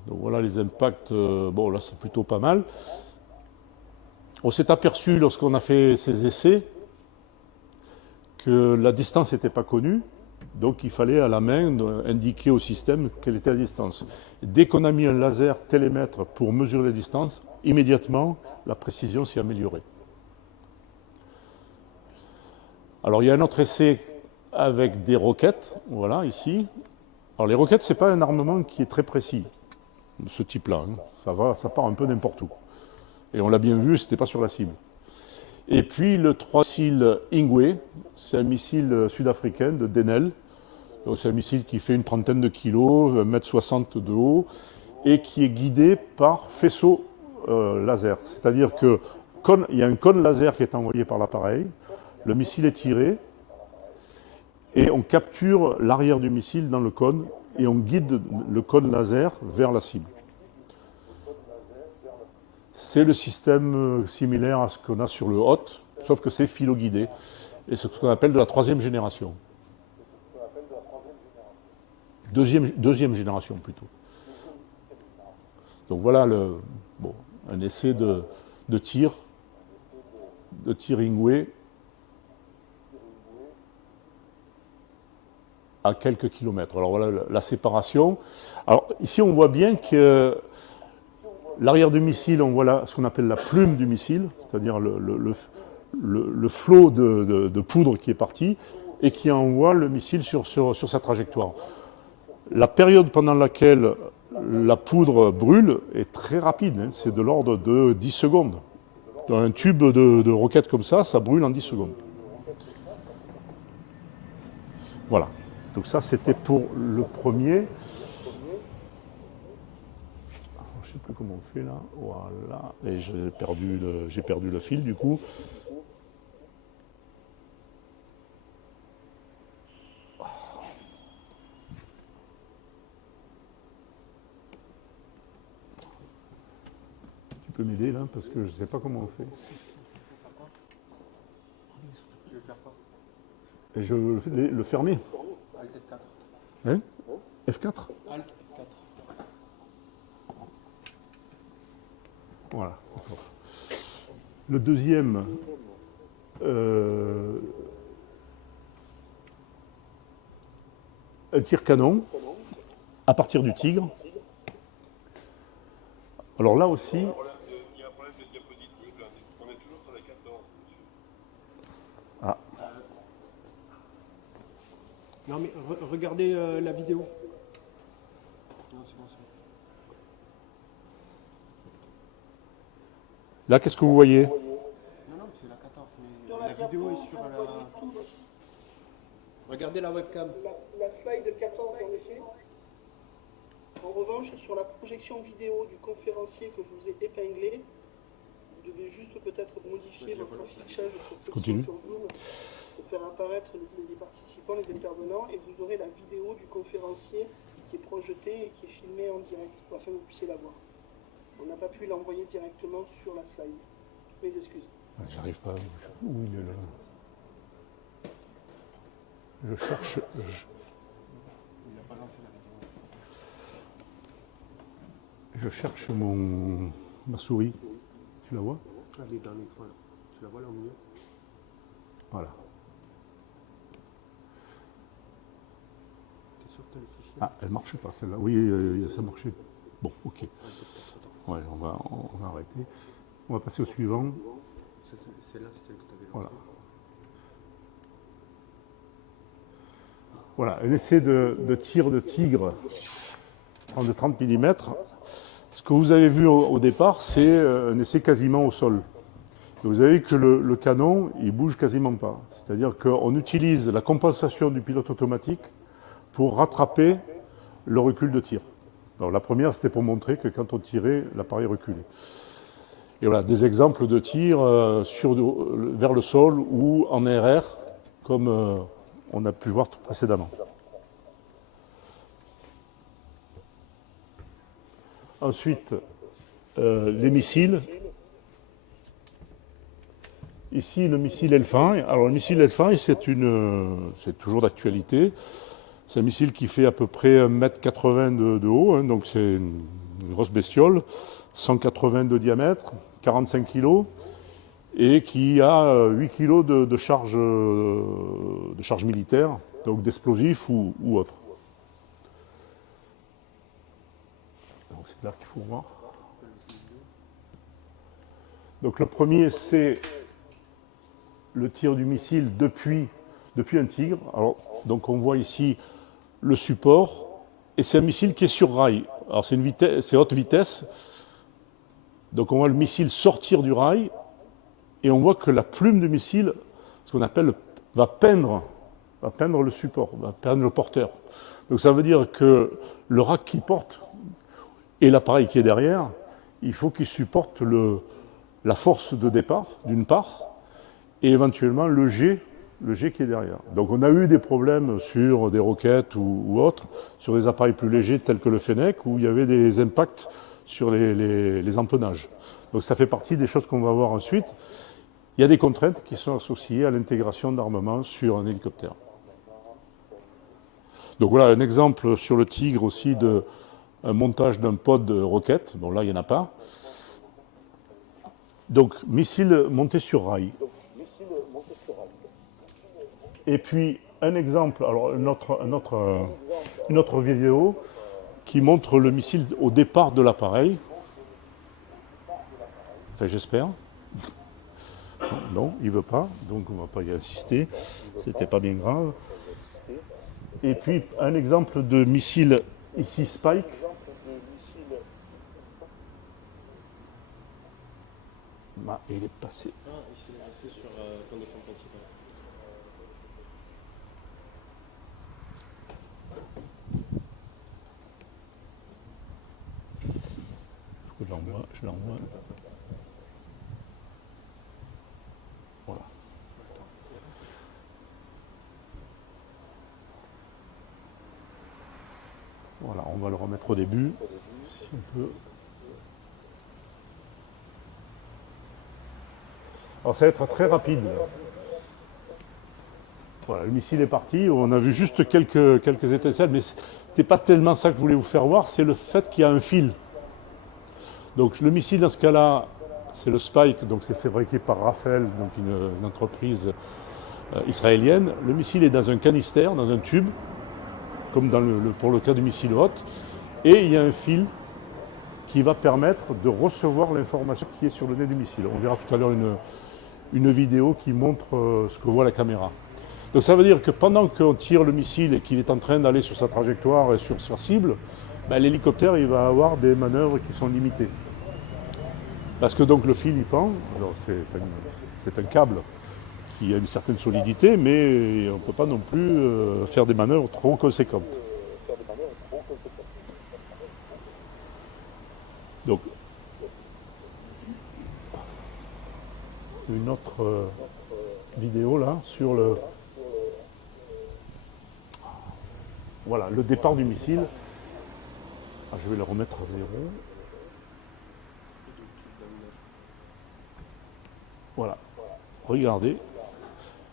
Donc voilà les impacts, bon là c'est plutôt pas mal. On s'est aperçu lorsqu'on a fait ces essais que la distance n'était pas connue, donc il fallait à la main indiquer au système quelle était la distance. Dès qu'on a mis un laser télémètre pour mesurer la distance, immédiatement la précision s'est améliorée. Alors il y a un autre essai avec des roquettes, voilà ici. Alors les roquettes, ce n'est pas un armement qui est très précis, de ce type-là, hein. Ça part un peu n'importe où. Et on l'a bien vu, ce n'était pas sur la cible. Et puis le 3 missile Ingwe, c'est un missile sud-africain de Denel. C'est un missile qui fait une trentaine de kilos, 1,60 m de haut, et qui est guidé par faisceau laser. C'est-à-dire qu'il y a un cône laser qui est envoyé par l'appareil, le missile est tiré, et on capture l'arrière du missile dans le cône, et on guide le cône laser vers la cible. C'est le système similaire à ce qu'on a sur le HOT, sauf que c'est philo-guidé. Et c'est ce qu'on appelle de la troisième génération. Deuxième génération plutôt. Donc voilà un essai de tir Ingwe à quelques kilomètres. Alors voilà la séparation. Alors ici on voit bien que l'arrière du missile, on voit ce qu'on appelle la plume du missile, c'est-à-dire le flot de poudre qui est parti et qui envoie le missile sur sa trajectoire. La période pendant laquelle la poudre brûle est très rapide, hein, c'est de l'ordre de 10 secondes. Dans un tube de roquette comme ça brûle en 10 secondes. Voilà. Donc ça, c'était pour le premier. Je ne sais plus comment on fait là. Voilà. Et j'ai perdu le fil du coup. Tu peux m'aider là parce que je ne sais pas comment on fait. Tu veux faire quoi? Et je vais le fermer. Alt F4. Hein? F4? Alt F4. Voilà. Le deuxième, un tir-canon à partir du Tigre. Alors là aussi... Il y a un problème de diapositive, là. On est toujours sur la 14. Ah. Non mais regardez la vidéo. Non, c'est bon, c'est bon. Là, qu'est-ce que vous voyez? Non, non, c'est la 14, mais la vidéo est sur la... Regardez la webcam. La slide 14 en effet. En revanche, sur la projection vidéo du conférencier que je vous ai épinglé, vous devez juste peut-être modifier votre affichage sur Zoom pour faire apparaître les participants, les intervenants, et vous aurez la vidéo du conférencier qui est projetée et qui est filmée en direct, afin que vous puissiez la voir. On n'a pas pu l'envoyer directement sur la slide. Mes excuses. J'arrive pas. Où il est là? Je cherche. Il n'a pas lancé la vidéo. Je cherche ma souris. Tu la vois? Elle est dans l'écran là. Tu la vois là au milieu? Voilà. Tu es sûr que tu as le fichier? Ah, elle marche pas celle-là. Oui, ça marchait. Bon, ok. Ouais, on va arrêter. On va passer au suivant. Celle-là, c'est celle que tu avais lancée. Voilà. Voilà, un essai de tir de tigre de 30 mm. Ce que vous avez vu au départ, c'est un essai quasiment au sol. Et vous avez que le canon, il bouge quasiment pas. C'est-à-dire qu'on utilise la compensation du pilote automatique pour rattraper le recul de tir. Alors la première, c'était pour montrer que quand on tirait, l'appareil reculait. Et voilà, des exemples de tirs vers le sol ou en RR, comme on a pu voir précédemment. Ensuite, les missiles. Ici, le missile Elfin. Alors, le missile Elfin, c'est toujours d'actualité. C'est un missile qui fait à peu près 1,80 m de haut, hein, donc c'est une grosse bestiole, 180 de diamètre, 45 kg, et qui a 8 kg de charge militaire, donc d'explosifs ou autres. Donc c'est là qu'il faut voir. Donc le premier, c'est le tir du missile depuis un Tigre. Alors, donc on voit ici le support, et c'est un missile qui est sur rail. Alors c'est haute vitesse, donc on voit le missile sortir du rail, et on voit que la plume du missile, ce qu'on appelle, va peindre le support, va peindre le porteur. Donc ça veut dire que le rack qui porte, et l'appareil qui est derrière, il faut qu'il supporte la force de départ, d'une part, et éventuellement le G qui est derrière. Donc on a eu des problèmes sur des roquettes ou autres, sur des appareils plus légers tels que le Fennec, où il y avait des impacts sur les empennages. Donc ça fait partie des choses qu'on va voir ensuite. Il y a des contraintes qui sont associées à l'intégration d'armement sur un hélicoptère. Donc voilà un exemple sur le Tigre aussi de un montage d'un pod de roquette. Bon là il n'y en a pas. Donc missile monté sur rail. Et puis un exemple, alors une autre vidéo qui montre le missile au départ de l'appareil. Enfin j'espère. Non, il ne veut pas, donc on ne va pas y insister. C'était pas bien grave. Et puis un exemple de missile ici Spike. Ah, il est passé. Ah, c'est sur ton écran principal. Je l'envoie. Voilà. Voilà, on va le remettre au début, si on peut. Alors ça va être très rapide. Voilà, le missile est parti. On a vu juste quelques étincelles, mais c'était pas tellement ça que je voulais vous faire voir, c'est le fait qu'il y a un fil. Donc le missile dans ce cas-là, c'est le Spike, donc c'est fabriqué par Rafael, donc une entreprise israélienne. Le missile est dans un canister, dans un tube, comme pour le cas du missile Hot, et il y a un fil qui va permettre de recevoir l'information qui est sur le nez du missile. On verra tout à l'heure une vidéo qui montre ce que voit la caméra. Donc ça veut dire que pendant qu'on tire le missile et qu'il est en train d'aller sur sa trajectoire et sur sa cible, ben, l'hélicoptère il va avoir des manœuvres qui sont limitées. Parce que donc le fil il pend, c'est un câble qui a une certaine solidité, mais on ne peut pas non plus faire des manœuvres trop conséquentes. Donc, une autre vidéo là sur voilà, le départ du missile. Ah, je vais le remettre à 0. Voilà, regardez,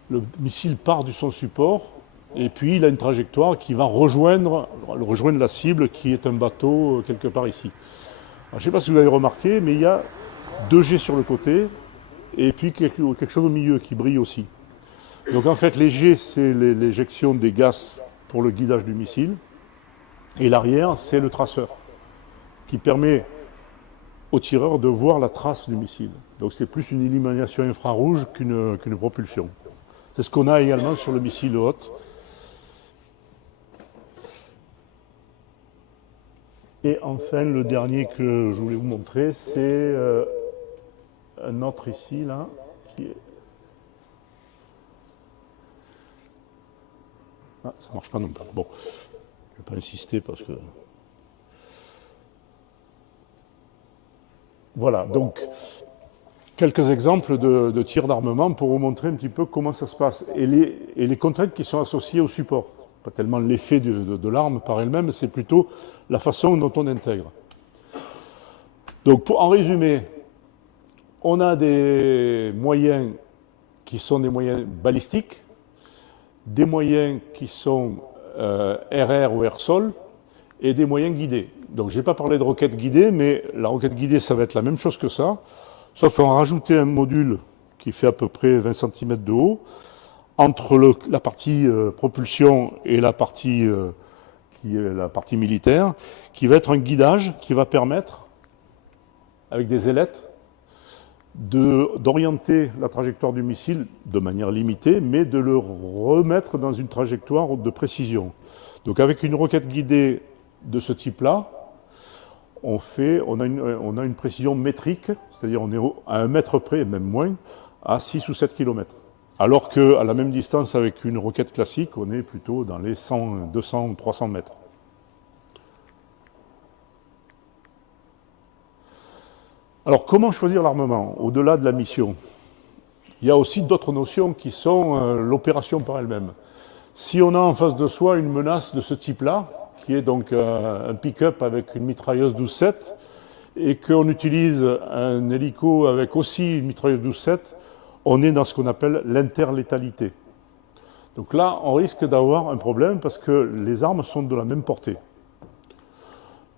le missile part de son support et puis il a une trajectoire qui va rejoindre la cible qui est un bateau quelque part ici. Alors, je ne sais pas si vous avez remarqué, mais il y a 2 G sur le côté et puis quelque chose au milieu qui brille aussi. Donc en fait les G c'est l'éjection des gaz pour le guidage du missile et l'arrière c'est le traceur qui permet au tireur de voir la trace du missile. Donc c'est plus une illumination infrarouge qu'une propulsion. C'est ce qu'on a également sur le missile Hot. Et enfin, le dernier que je voulais vous montrer, c'est un autre ici, là, qui est... Ah, ça ne marche pas non plus. Bon, je ne vais pas insister parce que... Voilà, donc quelques exemples de tir d'armement pour vous montrer un petit peu comment ça se passe et les contraintes qui sont associées au support. Pas tellement l'effet de l'arme par elle-même, c'est plutôt la façon dont on intègre. Donc, en résumé, on a des moyens qui sont des moyens balistiques, des moyens qui sont RR ou air-sol, et des moyens guidés. Donc, je n'ai pas parlé de roquette guidée, mais la roquette guidée, ça va être la même chose que ça, sauf qu'on va rajouter un module qui fait à peu près 20 cm de haut, entre la partie propulsion et la partie, qui est la partie militaire, qui va être un guidage qui va permettre, avec des ailettes, d'orienter la trajectoire du missile de manière limitée, mais de le remettre dans une trajectoire de précision. Donc avec une roquette guidée de ce type-là, on a une précision métrique, c'est-à-dire on est à 1 mètre près, même moins, à 6 ou 7 km. Alors qu'à la même distance avec une roquette classique, on est plutôt dans les 100, 200 ou 300 mètres. Alors comment choisir l'armement au-delà de la mission? Il y a aussi d'autres notions qui sont l'opération par elle-même. Si on a en face de soi une menace de ce type-là, qui est donc un pick-up avec une mitrailleuse 12-7, et qu'on utilise un hélico avec aussi une mitrailleuse 12-7, on est dans ce qu'on appelle l'interlétalité. Donc là, on risque d'avoir un problème parce que les armes sont de la même portée.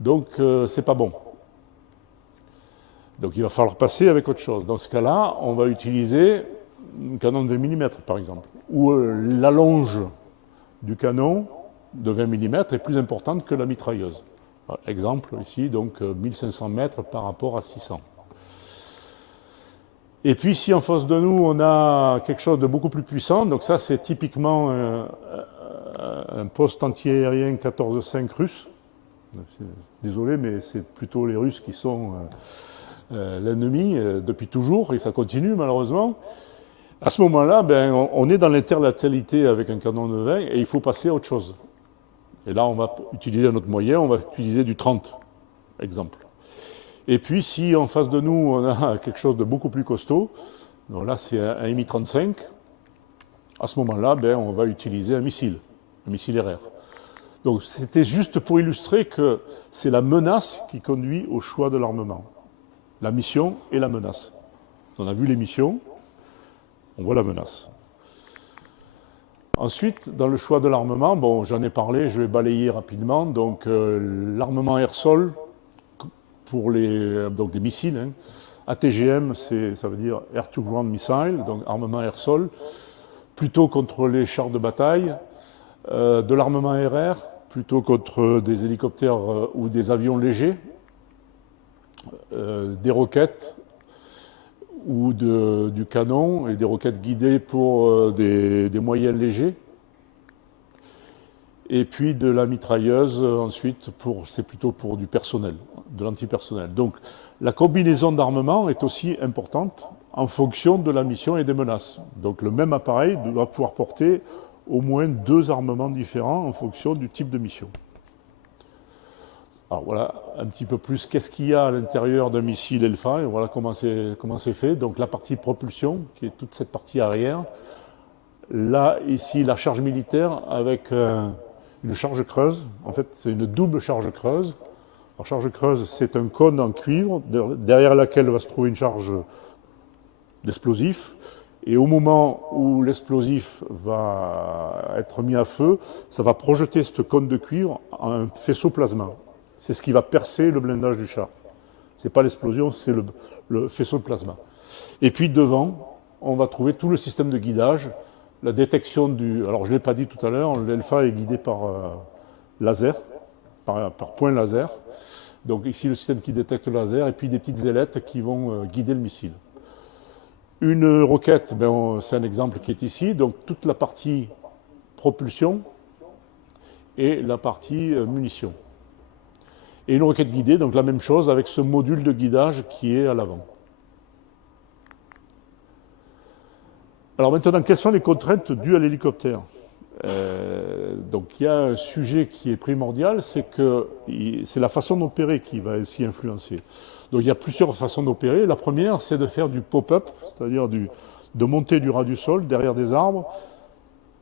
Donc, c'est pas bon. Donc, il va falloir passer avec autre chose. Dans ce cas-là, on va utiliser un canon de 20 mm, par exemple, où la longe du canon de 20 mm est plus importante que la mitrailleuse. Exemple, ici, donc 1500 mètres par rapport à 600. Et puis, si en face de nous, on a quelque chose de beaucoup plus puissant, donc ça, c'est typiquement un poste anti-aérien 14-5 russe. Désolé, mais c'est plutôt les Russes qui sont l'ennemi depuis toujours, et ça continue malheureusement. À ce moment-là, on est dans l'interlatéralité avec un canon de 20, et il faut passer à autre chose. Et là, on va utiliser un autre moyen, on va utiliser du 30, exemple. Et puis, si en face de nous, on a quelque chose de beaucoup plus costaud, donc là, c'est un Mi-35, à ce moment-là, on va utiliser un missile RR. Donc, c'était juste pour illustrer que c'est la menace qui conduit au choix de l'armement. La mission et la menace. On a vu les missions, on voit la menace. Ensuite, dans le choix de l'armement, bon, j'en ai parlé, je vais balayer rapidement. Donc, l'armement air-sol, pour donc des missiles, hein. ATGM, ça veut dire Air-to-Ground Missile, donc armement air-sol, plutôt contre les chars de bataille, de l'armement RR, plutôt contre des hélicoptères ou des avions légers, des roquettes ou du canon et des roquettes guidées pour des moyens légers. Et puis de la mitrailleuse, ensuite, c'est plutôt pour du personnel, de l'antipersonnel. Donc la combinaison d'armement est aussi importante en fonction de la mission et des menaces. Donc le même appareil doit pouvoir porter au moins 2 armements différents en fonction du type de mission. Alors voilà un petit peu plus qu'est-ce qu'il y a à l'intérieur d'un missile Elfa, et voilà comment c'est fait. Donc la partie propulsion, qui est toute cette partie arrière. Là, ici, la charge militaire avec une charge creuse. En fait, c'est une double charge creuse. La charge creuse, c'est un cône en cuivre, derrière laquelle va se trouver une charge d'explosif. Et au moment où l'explosif va être mis à feu, ça va projeter ce cône de cuivre en un faisceau plasma. C'est ce qui va percer le blindage du char. Ce n'est pas l'explosion, c'est le faisceau de plasma. Et puis devant, on va trouver tout le système de guidage, la détection du... Alors je ne l'ai pas dit tout à l'heure, l'Elfa est guidé par laser, par point laser. Donc ici le système qui détecte le laser, et puis des petites ailettes qui vont guider le missile. Une roquette, c'est un exemple qui est ici, donc toute la partie propulsion et la partie munition. Et une roquette guidée, donc la même chose avec ce module de guidage qui est à l'avant. Alors maintenant, quelles sont les contraintes dues à l'hélicoptère? Donc il y a un sujet qui est primordial, c'est que c'est la façon d'opérer qui va aussi influencer. Donc il y a plusieurs façons d'opérer. La première, c'est de faire du pop-up, c'est-à-dire de monter du ras du sol derrière des arbres,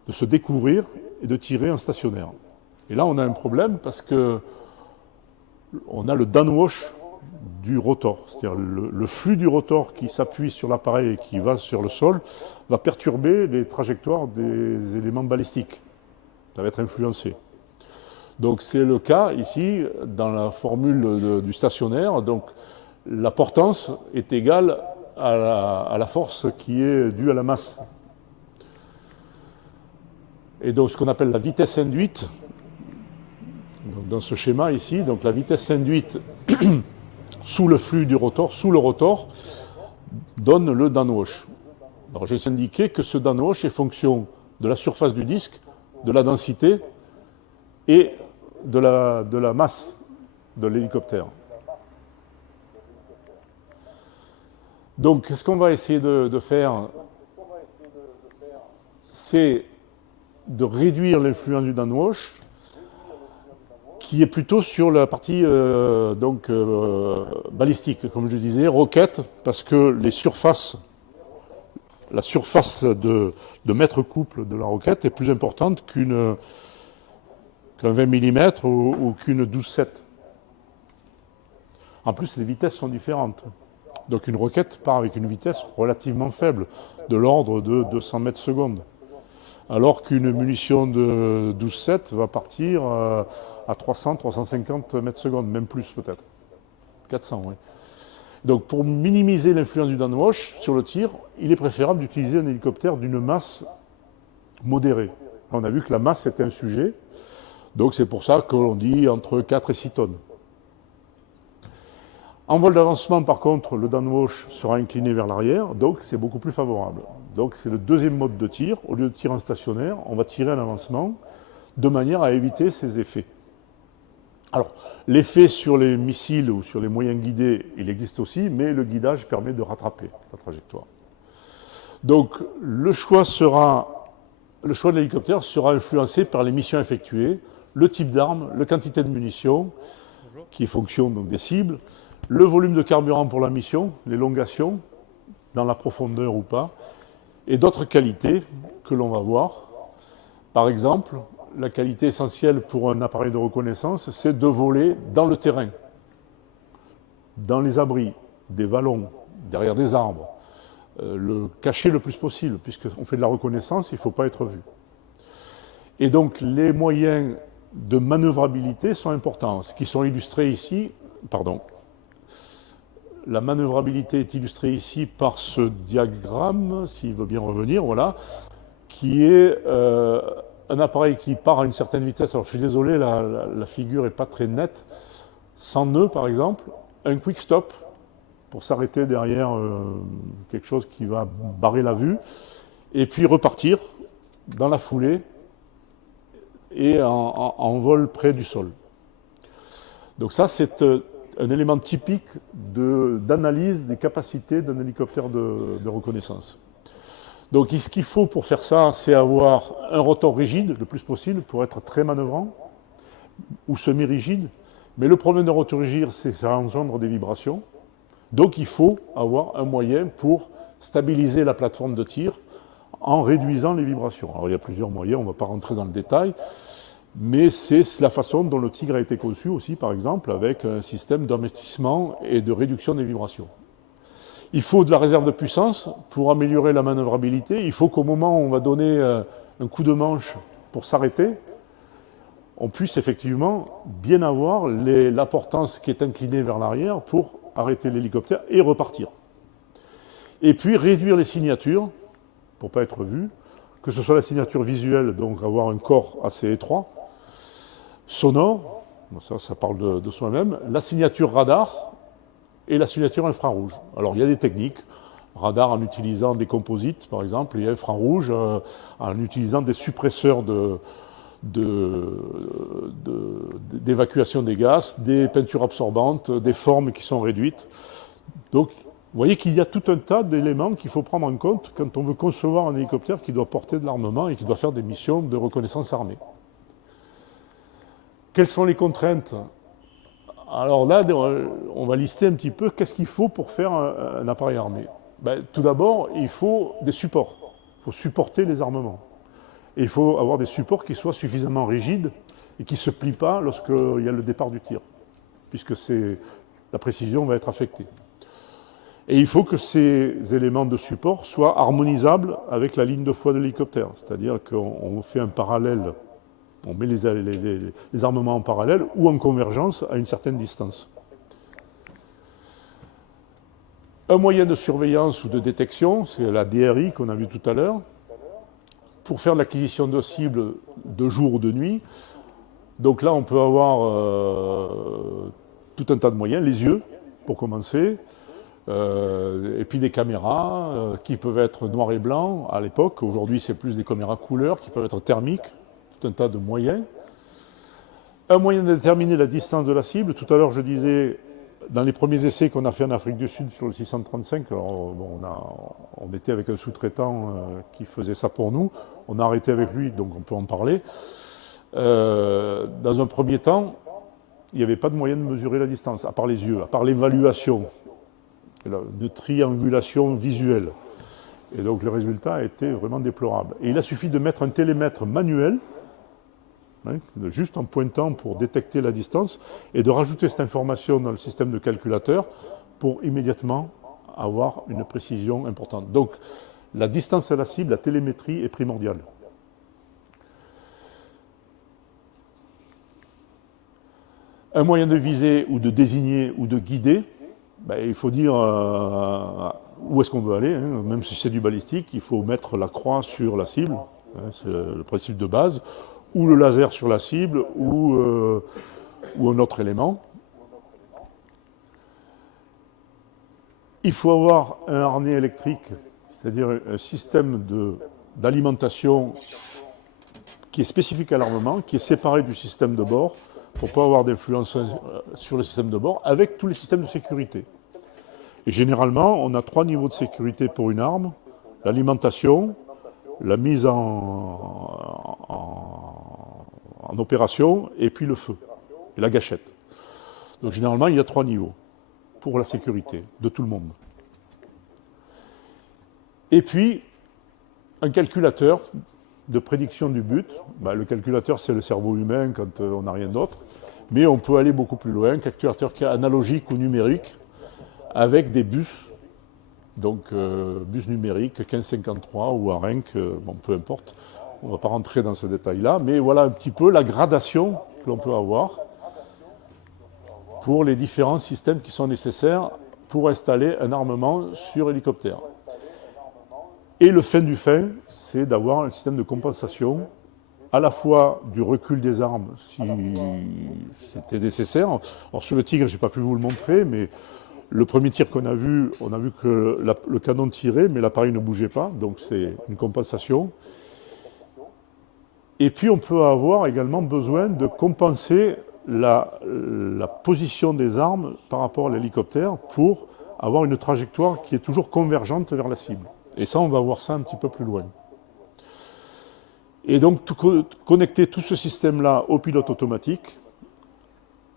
de se découvrir et de tirer en stationnaire. Et là, on a un problème parce que on a le downwash du rotor, c'est-à-dire le flux du rotor qui s'appuie sur l'appareil et qui va sur le sol va perturber les trajectoires des éléments balistiques. Ça va être influencé. Donc c'est le cas ici dans la formule du stationnaire. Donc la portance est égale à la force qui est due à la masse. Et donc ce qu'on appelle la vitesse induite, dans ce schéma ici, donc la vitesse induite sous le flux du rotor, sous le rotor, donne le downwash. Alors j'ai indiqué que ce downwash est fonction de la surface du disque, de la densité et de la masse de l'hélicoptère. Donc ce qu'on va essayer de faire, c'est de réduire l'influence du downwash, qui est plutôt sur la partie balistique, comme je disais, roquette, parce que la surface de mètre couple de la roquette est plus importante qu'un 20 mm ou qu'une 12-7. En plus, les vitesses sont différentes. Donc une roquette part avec une vitesse relativement faible, de l'ordre de 200 mètres secondes. Alors qu'une munition de 12-7 va partir à 300-350 mètres secondes, même plus peut-être. 400, oui. Donc pour minimiser l'influence du downwash sur le tir, il est préférable d'utiliser un hélicoptère d'une masse modérée. On a vu que la masse était un sujet, donc c'est pour ça qu'on dit entre 4 et 6 tonnes. En vol d'avancement, par contre, le downwash sera incliné vers l'arrière, donc c'est beaucoup plus favorable. Donc c'est le deuxième mode de tir. Au lieu de tirer en stationnaire, on va tirer en avancement de manière à éviter ces effets. Alors, l'effet sur les missiles ou sur les moyens guidés, il existe aussi, mais le guidage permet de rattraper la trajectoire. Donc, le choix de l'hélicoptère sera influencé par les missions effectuées, le type d'arme, la quantité de munitions, qui est fonction donc, des cibles, le volume de carburant pour la mission, l'élongation, dans la profondeur ou pas, et d'autres qualités que l'on va voir. Par exemple, la qualité essentielle pour un appareil de reconnaissance, c'est de voler dans le terrain, dans les abris, des vallons, derrière des arbres, le cacher le plus possible, puisqu'on fait de la reconnaissance, il ne faut pas être vu. Et donc les moyens de manœuvrabilité sont importants, ce qui sont illustrés ici, la manœuvrabilité est illustrée ici par ce diagramme, s'il veut bien revenir, voilà, qui est un appareil qui part à une certaine vitesse. Alors je suis désolé, la figure n'est pas très nette. 100 nœuds par exemple, un quick stop pour s'arrêter derrière quelque chose qui va barrer la vue, et puis repartir dans la foulée et en vol près du sol. Donc ça c'est un élément typique d'analyse des capacités d'un hélicoptère de reconnaissance. Donc ce qu'il faut pour faire ça, c'est avoir un rotor rigide le plus possible pour être très manœuvrant, ou semi-rigide. Mais le problème d'un rotor rigide, c'est que ça engendre des vibrations. Donc il faut avoir un moyen pour stabiliser la plateforme de tir en réduisant les vibrations. Alors il y a plusieurs moyens, on ne va pas rentrer dans le détail, mais c'est la façon dont le Tigre a été conçu aussi, par exemple, avec un système d'amortissement et de réduction des vibrations. Il faut de la réserve de puissance pour améliorer la manœuvrabilité. Il faut qu'au moment où on va donner un coup de manche pour s'arrêter, on puisse effectivement bien avoir la portance qui est inclinée vers l'arrière pour arrêter l'hélicoptère et repartir. Et puis réduire les signatures pour ne pas être vu, que ce soit la signature visuelle, donc avoir un corps assez étroit, sonore, ça parle de soi-même, la signature radar et la signature infrarouge. Alors il y a des techniques, radar en utilisant des composites par exemple, et infrarouge en utilisant des suppresseurs d'évacuation des gaz, des peintures absorbantes, des formes qui sont réduites. Donc Vous voyez qu'il y a tout un tas d'éléments qu'il faut prendre en compte quand on veut concevoir un hélicoptère qui doit porter de l'armement et qui doit faire des missions de reconnaissance armée. Quelles sont les contraintes? Alors là, on va lister un petit peu qu'est-ce qu'il faut pour faire un appareil armé. Ben, tout d'abord, il faut des supports. Il faut supporter les armements. Et il faut avoir des supports qui soient suffisamment rigides et qui ne se plient pas lorsqu'il y a le départ du tir, puisque la précision va être affectée. Et il faut que ces éléments de support soient harmonisables avec la ligne de foi de l'hélicoptère. C'est-à-dire qu'on fait un parallèle, on met les armements en parallèle ou en convergence à une certaine distance. Un moyen de surveillance ou de détection, c'est la DRI qu'on a vu tout à l'heure, pour faire l'acquisition de cibles de jour ou de nuit. Donc là, on peut avoir tout un tas de moyens, les yeux, pour commencer, et puis des caméras qui peuvent être noir et blanc à l'époque. Aujourd'hui, c'est plus des caméras couleur qui peuvent être thermiques, tout un tas de moyens. Un moyen de déterminer la distance de la cible. Tout à l'heure, je disais, dans les premiers essais qu'on a fait en Afrique du Sud sur le 635, alors, bon, on était avec un sous-traitant qui faisait ça pour nous. On a arrêté avec lui, donc on peut en parler. Dans un premier temps, il n'y avait pas de moyen de mesurer la distance, à part les yeux, à part l'évaluation de triangulation visuelle. Et donc le résultat a été vraiment déplorable. Et il a suffi de mettre un télémètre manuel, juste en pointant pour détecter la distance, et de rajouter cette information dans le système de calculateur pour immédiatement avoir une précision importante. Donc la distance à la cible, la télémétrie est primordiale. Un moyen de viser ou de désigner ou de guider, ben, il faut dire où est-ce qu'on veut aller, hein. Même si c'est du balistique, il faut mettre la croix sur la cible, hein, c'est le principe de base, ou le laser sur la cible, ou un autre élément. Il faut avoir un harnais électrique, c'est-à-dire un système d'alimentation qui est spécifique à l'armement, qui est séparé du système de bord, pour ne pas avoir d'influence sur le système de bord, avec tous les systèmes de sécurité. Et généralement, on a 3 niveaux de sécurité pour une arme: l'alimentation, la mise en opération, et puis le feu, et la gâchette. Donc généralement, il y a 3 niveaux pour la sécurité de tout le monde. Et puis, un calculateur de prédiction du but. Ben, le calculateur, c'est le cerveau humain quand on n'a rien d'autre. Mais on peut aller beaucoup plus loin. Un calculateur qui est analogique ou numérique, avec des bus. Donc, bus numérique, 1553 ou ARINC, bon, peu importe. On ne va pas rentrer dans ce détail-là. Mais voilà un petit peu la gradation que l'on peut avoir pour les différents systèmes qui sont nécessaires pour installer un armement sur hélicoptère. Et le fin du fin, c'est d'avoir un système de compensation, à la fois du recul des armes, si c'était nécessaire. Alors sur le Tigre, je n'ai pas pu vous le montrer, mais le premier tir qu'on a vu, on a vu que le canon tirait, mais l'appareil ne bougeait pas, donc c'est une compensation. Et puis on peut avoir également besoin de compenser la position des armes par rapport à l'hélicoptère pour avoir une trajectoire qui est toujours convergente vers la cible. Et ça, on va voir ça un petit peu plus loin. Et donc, connecter tout ce système-là au pilote automatique,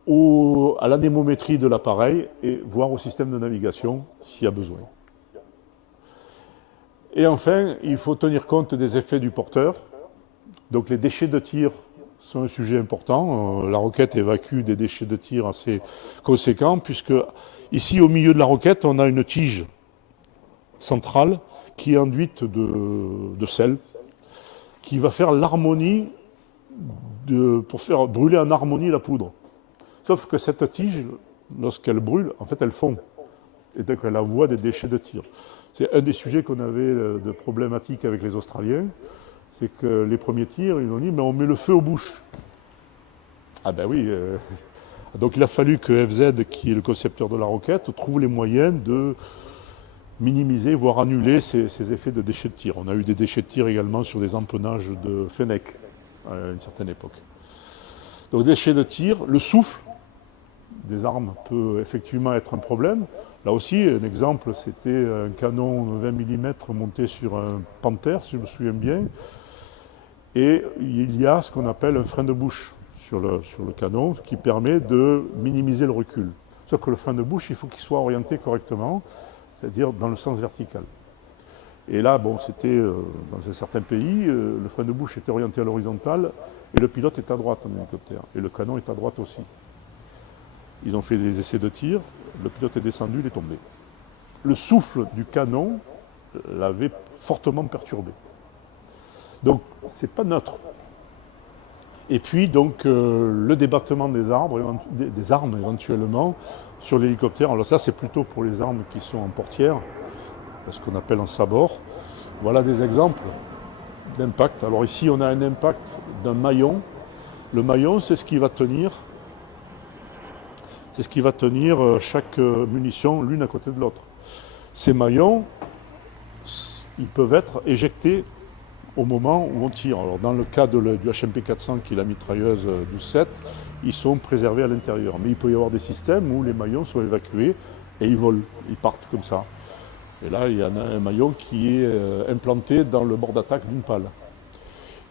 à l'anémométrie de l'appareil, et voir au système de navigation s'il y a besoin. Et enfin, il faut tenir compte des effets du porteur. Donc, les déchets de tir sont un sujet important. La roquette évacue des déchets de tir assez conséquents, puisque ici, au milieu de la roquette, on a une tige centrale qui est enduite de sel, qui va faire l'harmonie, pour faire brûler en harmonie la poudre. Sauf que cette tige, lorsqu'elle brûle, en fait, elle fond. Et donc, elle envoie des déchets de tir. C'est un des sujets qu'on avait de problématique avec les Australiens. C'est que les premiers tirs, ils ont dit, mais on met le feu aux bouches. Ah ben oui. Donc, il a fallu que FZ, qui est le concepteur de la roquette, trouve les moyens de minimiser, voire annuler ces effets de déchets de tir. On a eu des déchets de tir également sur des empennages de Fennec à une certaine époque. Donc déchets de tir, le souffle des armes peut effectivement être un problème. Là aussi, un exemple, c'était un canon 20 mm monté sur un Panther, si je me souviens bien. Et il y a ce qu'on appelle un frein de bouche sur le canon qui permet de minimiser le recul. Sauf que le frein de bouche, il faut qu'il soit orienté correctement, c'est-à-dire dans le sens vertical. Et là, bon, c'était dans un certain pays, le frein de bouche était orienté à l'horizontale et le pilote est à droite en hélicoptère. Et le canon est à droite aussi. Ils ont fait des essais de tir, le pilote est descendu, il est tombé. Le souffle du canon l'avait fortement perturbé. Donc, c'est pas neutre. Et puis, donc, le débattement des armes éventuellement sur l'hélicoptère. Alors ça, c'est plutôt pour les armes qui sont en portière, ce qu'on appelle en sabord. Voilà des exemples d'impact. Alors ici, on a un impact d'un maillon. Le maillon, c'est ce qui va tenir. C'est ce qui va tenir chaque munition l'une à côté de l'autre. Ces maillons, ils peuvent être éjectés au moment où on tire. Alors dans le cas du HMP 400, qui est la mitrailleuse du 7, ils sont préservés à l'intérieur. Mais il peut y avoir des systèmes où les maillons sont évacués et ils volent, ils partent comme ça. Et là, il y en a un maillon qui est implanté dans le bord d'attaque d'une pale.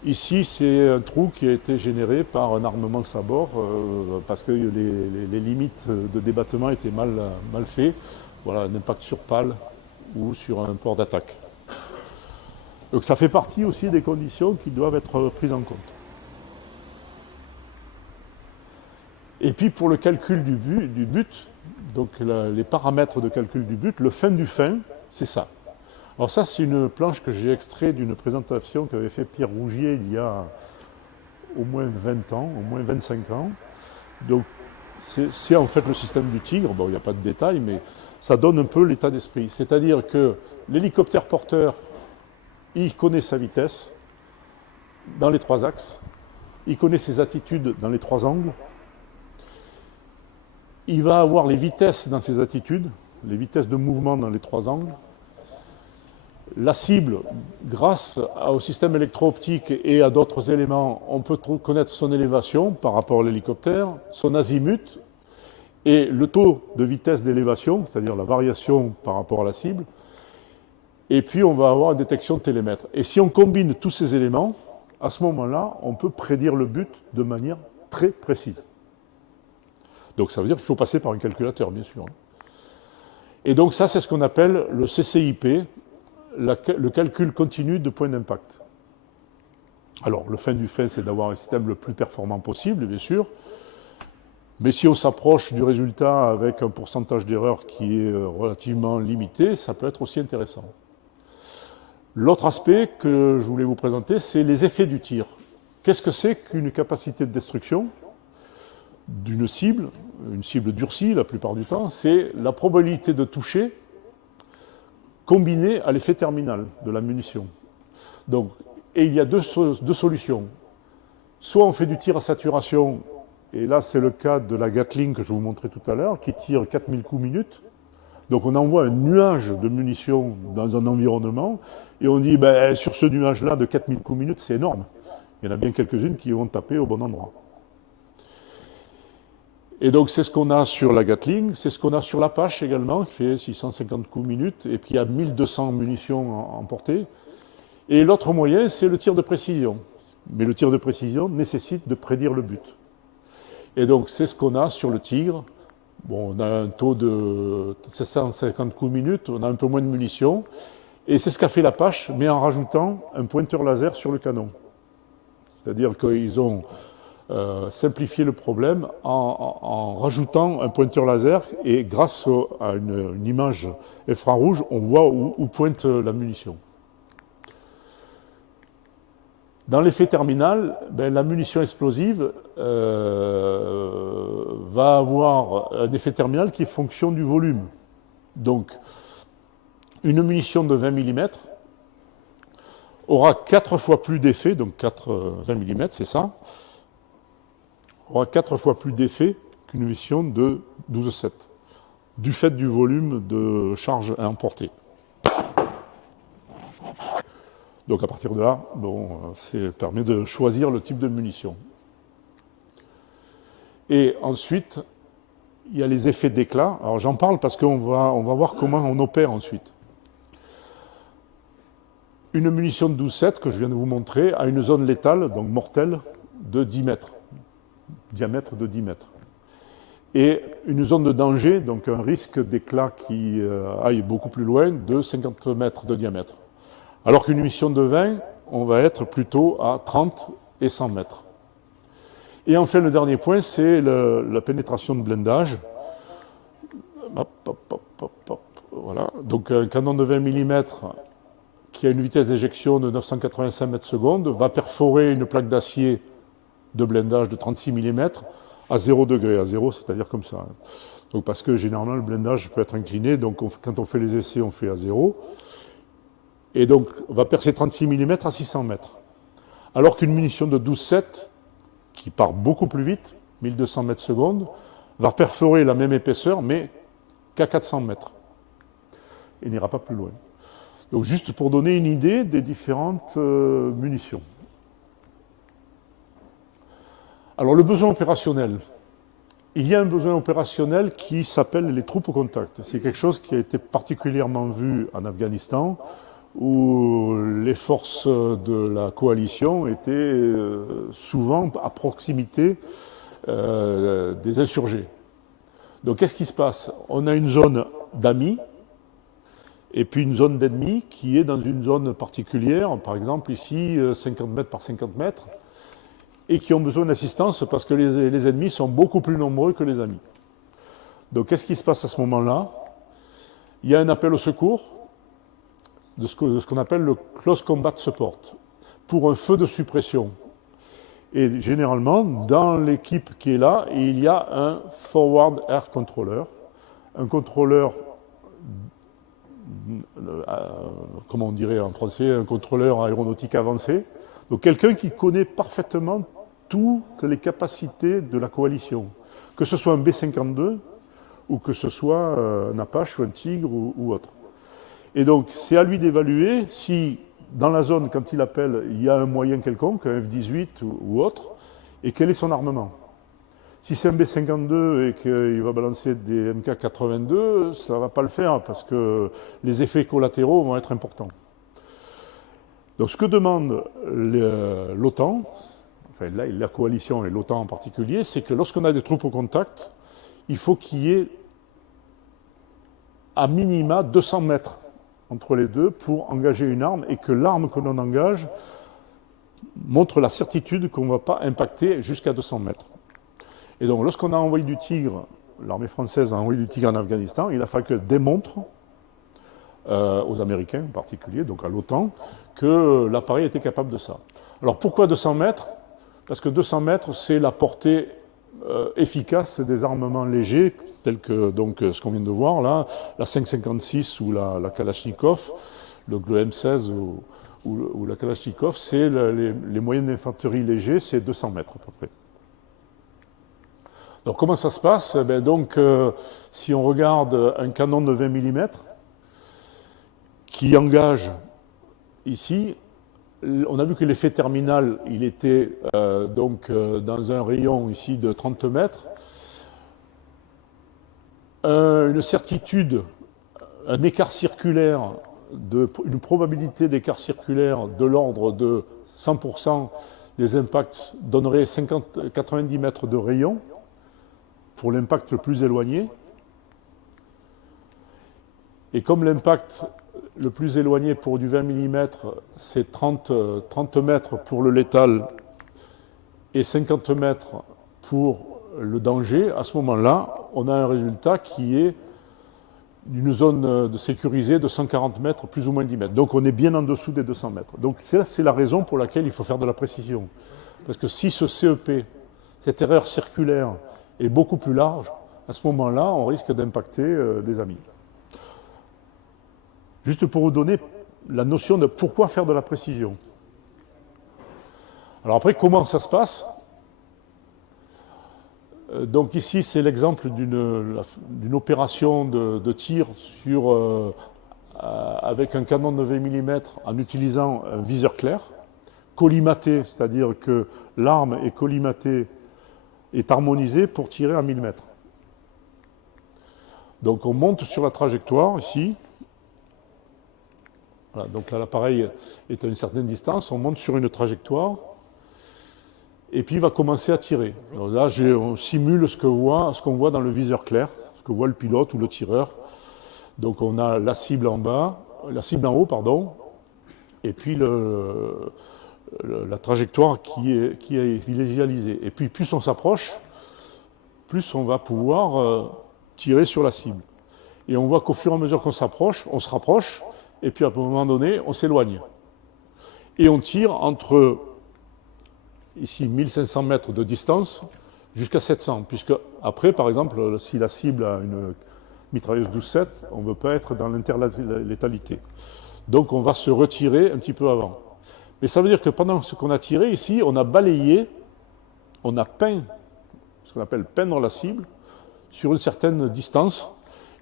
Ici, c'est un trou qui a été généré par un armement sabord parce que les limites de débattement étaient mal faites. Voilà, un impact sur pale ou sur un port d'attaque. Donc ça fait partie aussi des conditions qui doivent être prises en compte. Et puis pour le calcul du but, donc les paramètres de calcul du but, le fin du fin, c'est ça. Alors ça, c'est une planche que j'ai extraite d'une présentation qu'avait fait Pierre Rougier il y a au moins 20 ans, au moins 25 ans. Donc c'est en fait le système du Tigre. Bon, il n'y a pas de détails, mais ça donne un peu l'état d'esprit. C'est-à-dire que l'hélicoptère porteur, il connaît sa vitesse dans les 3 axes, il connaît ses attitudes dans les 3 angles, il va avoir les vitesses dans ses attitudes, les vitesses de mouvement dans les 3 angles. La cible, grâce au système électro-optique et à d'autres éléments, on peut connaître son élévation par rapport à l'hélicoptère, son azimut et le taux de vitesse d'élévation, c'est-à-dire la variation par rapport à la cible. Et puis on va avoir une détection de télémètre. Et si on combine tous ces éléments, à ce moment-là, on peut prédire le but de manière très précise. Donc ça veut dire qu'il faut passer par un calculateur, bien sûr. Et donc ça, c'est ce qu'on appelle le CCIP, le calcul continu de point d'impact. Alors, le fin du fait, c'est d'avoir un système le plus performant possible, bien sûr. Mais si on s'approche du résultat avec un pourcentage d'erreur qui est relativement limité, ça peut être aussi intéressant. L'autre aspect que je voulais vous présenter, c'est les effets du tir. Qu'est-ce que c'est qu'une capacité de destruction d'une cible, une cible durcie la plupart du temps, c'est la probabilité de toucher combinée à l'effet terminal de la munition. Donc, et il y a deux solutions. Soit on fait du tir à saturation, et là c'est le cas de la Gatling que je vous montrais tout à l'heure, qui tire 4000 coups minute. Donc on envoie un nuage de munitions dans un environnement, et on dit, ben, sur ce nuage-là de 4000 coups minute, c'est énorme. Il y en a bien quelques-unes qui vont taper au bon endroit. Et donc c'est ce qu'on a sur la Gatling, c'est ce qu'on a sur l'Apache également, qui fait 650 coups minute, et puis il y a 1200 munitions emportées. Et l'autre moyen, c'est le tir de précision. Mais le tir de précision nécessite de prédire le but. Et donc c'est ce qu'on a sur le Tigre. Bon, on a un taux de 750 coups minute, on a un peu moins de munitions. Et c'est ce qu'a fait l'Apache, mais en rajoutant un pointeur laser sur le canon. C'est-à-dire qu'ils ont simplifié le problème en rajoutant un pointeur laser, et grâce à une image infrarouge, on voit où pointe la munition. Dans l'effet terminal, ben, la munition explosive va avoir un effet terminal qui est fonction du volume. Donc, une munition de 20 mm aura 4 fois plus d'effet, donc 20 mm, c'est ça, aura 4 fois plus d'effet qu'une munition de 12,7, du fait du volume de charge à emporter. Donc à partir de là, bon, ça permet de choisir le type de munition. Et ensuite, il y a les effets d'éclat. Alors j'en parle parce qu'on va voir comment on opère ensuite. Une munition de 12,7 que je viens de vous montrer a une zone létale, donc mortelle, de 10 mètres. Diamètre de 10 mètres. Et une zone de danger, donc un risque d'éclat qui aille beaucoup plus loin, de 50 mètres de diamètre. Alors qu'une munition de 20, on va être plutôt à 30 et 100 mètres. Et enfin, le dernier point, c'est la pénétration de blindage. Voilà. Donc un canon de 20 mm qui a une vitesse d'éjection de 985 mètres secondes va perforer une plaque d'acier de blindage de 36 mm à 0 degré, à 0, c'est-à-dire comme ça. Donc parce que généralement le blindage peut être incliné, donc quand on fait les essais, on fait à 0. Et donc on va percer 36 mm à 600 mètres. Alors qu'une munition de 12,7, qui part beaucoup plus vite, 1200 mètres secondes, va perforer la même épaisseur, mais qu'à 400 mètres. Et n'ira pas plus loin. Donc juste pour donner une idée des différentes munitions. Alors le besoin opérationnel. Il y a un besoin opérationnel qui s'appelle les troupes au contact. C'est quelque chose qui a été particulièrement vu en Afghanistan, où les forces de la coalition étaient souvent à proximité des insurgés. Donc qu'est-ce qui se passe? On a une zone d'amis, et puis une zone d'ennemis qui est dans une zone particulière, par exemple ici 50 mètres par 50 mètres, et qui ont besoin d'assistance parce que les ennemis sont beaucoup plus nombreux que les amis. Donc qu'est-ce qui se passe à ce moment-là? Il y a un appel au secours de ce qu'on appelle le Close Combat Support, pour un feu de suppression. Et généralement, dans l'équipe qui est là, il y a un Forward Air Controller, un contrôleur, comment on dirait en français, un contrôleur aéronautique avancé. Donc quelqu'un qui connaît parfaitement toutes les capacités de la coalition, que ce soit un B-52 ou que ce soit un Apache ou un Tigre ou autre. Et donc c'est à lui d'évaluer si dans la zone, quand il appelle, il y a un moyen quelconque, un F-18 ou autre, et quel est son armement. Si c'est un B-52 et qu'il va balancer des MK-82, ça ne va pas le faire parce que les effets collatéraux vont être importants. Donc ce que demande l'OTAN, enfin la coalition et l'OTAN en particulier, c'est que lorsqu'on a des troupes au contact, il faut qu'il y ait à minima 200 mètres entre les deux pour engager une arme et que l'arme que l'on engage montre la certitude qu'on ne va pas impacter jusqu'à 200 mètres. Et donc lorsqu'on a envoyé du Tigre, l'armée française a envoyé du Tigre en Afghanistan, il a fallu qu'elle démontre aux Américains en particulier, donc à l'OTAN, que l'appareil était capable de ça. Alors pourquoi 200 mètres? Parce que 200 mètres, c'est la portée efficace des armements légers, tels que donc, ce qu'on vient de voir là, la 5,56 ou la Kalachnikov, donc le M16 ou la Kalachnikov, c'est les moyens d'infanterie légers, c'est 200 mètres à peu près. Donc comment ça se passe? Si on regarde un canon de 20 mm qui engage ici, on a vu que l'effet terminal, il était dans un rayon ici de 30 mètres. Une certitude, un écart circulaire, une probabilité d'écart circulaire de l'ordre de 100% des impacts donnerait 90 mètres de rayon pour l'impact le plus éloigné. Et comme l'impact le plus éloigné pour du 20 mm, c'est 30 mètres pour le létal et 50 mètres pour le danger, à ce moment-là, on a un résultat qui est d'une zone sécurisée de 140 mètres, plus ou moins 10 mètres. Donc on est bien en dessous des 200 mètres. Donc c'est la raison pour laquelle il faut faire de la précision. Parce que si ce CEP, cette erreur circulaire, est beaucoup plus large, à ce moment-là, on risque d'impacter des amis. Juste pour vous donner la notion de pourquoi faire de la précision. Alors après, comment ça se passe? Donc ici, c'est l'exemple d'une opération de tir avec un canon de 20 mm en utilisant un viseur clair, collimaté, c'est-à-dire que l'arme est collimatée, est harmonisée pour tirer à 1000 mètres. Donc on monte sur la trajectoire ici. Voilà, donc là l'appareil est à une certaine distance, on monte sur une trajectoire et puis il va commencer à tirer. Alors là on simule ce qu'on voit dans le viseur clair, ce que voit le pilote ou le tireur. Donc on a la cible en bas, la cible en haut, pardon, et puis la trajectoire qui est visualisée. Et puis plus on s'approche, plus on va pouvoir tirer sur la cible. Et on voit qu'au fur et à mesure qu'on s'approche, on se rapproche, et puis à un moment donné, on s'éloigne. Et on tire entre, ici, 1500 mètres de distance jusqu'à 700, puisque après, par exemple, si la cible a une mitrailleuse 12-7, on ne veut pas être dans l'interlétalité. Donc on va se retirer un petit peu avant. Mais ça veut dire que pendant ce qu'on a tiré ici, on a balayé, on a peint, ce qu'on appelle peindre la cible, sur une certaine distance,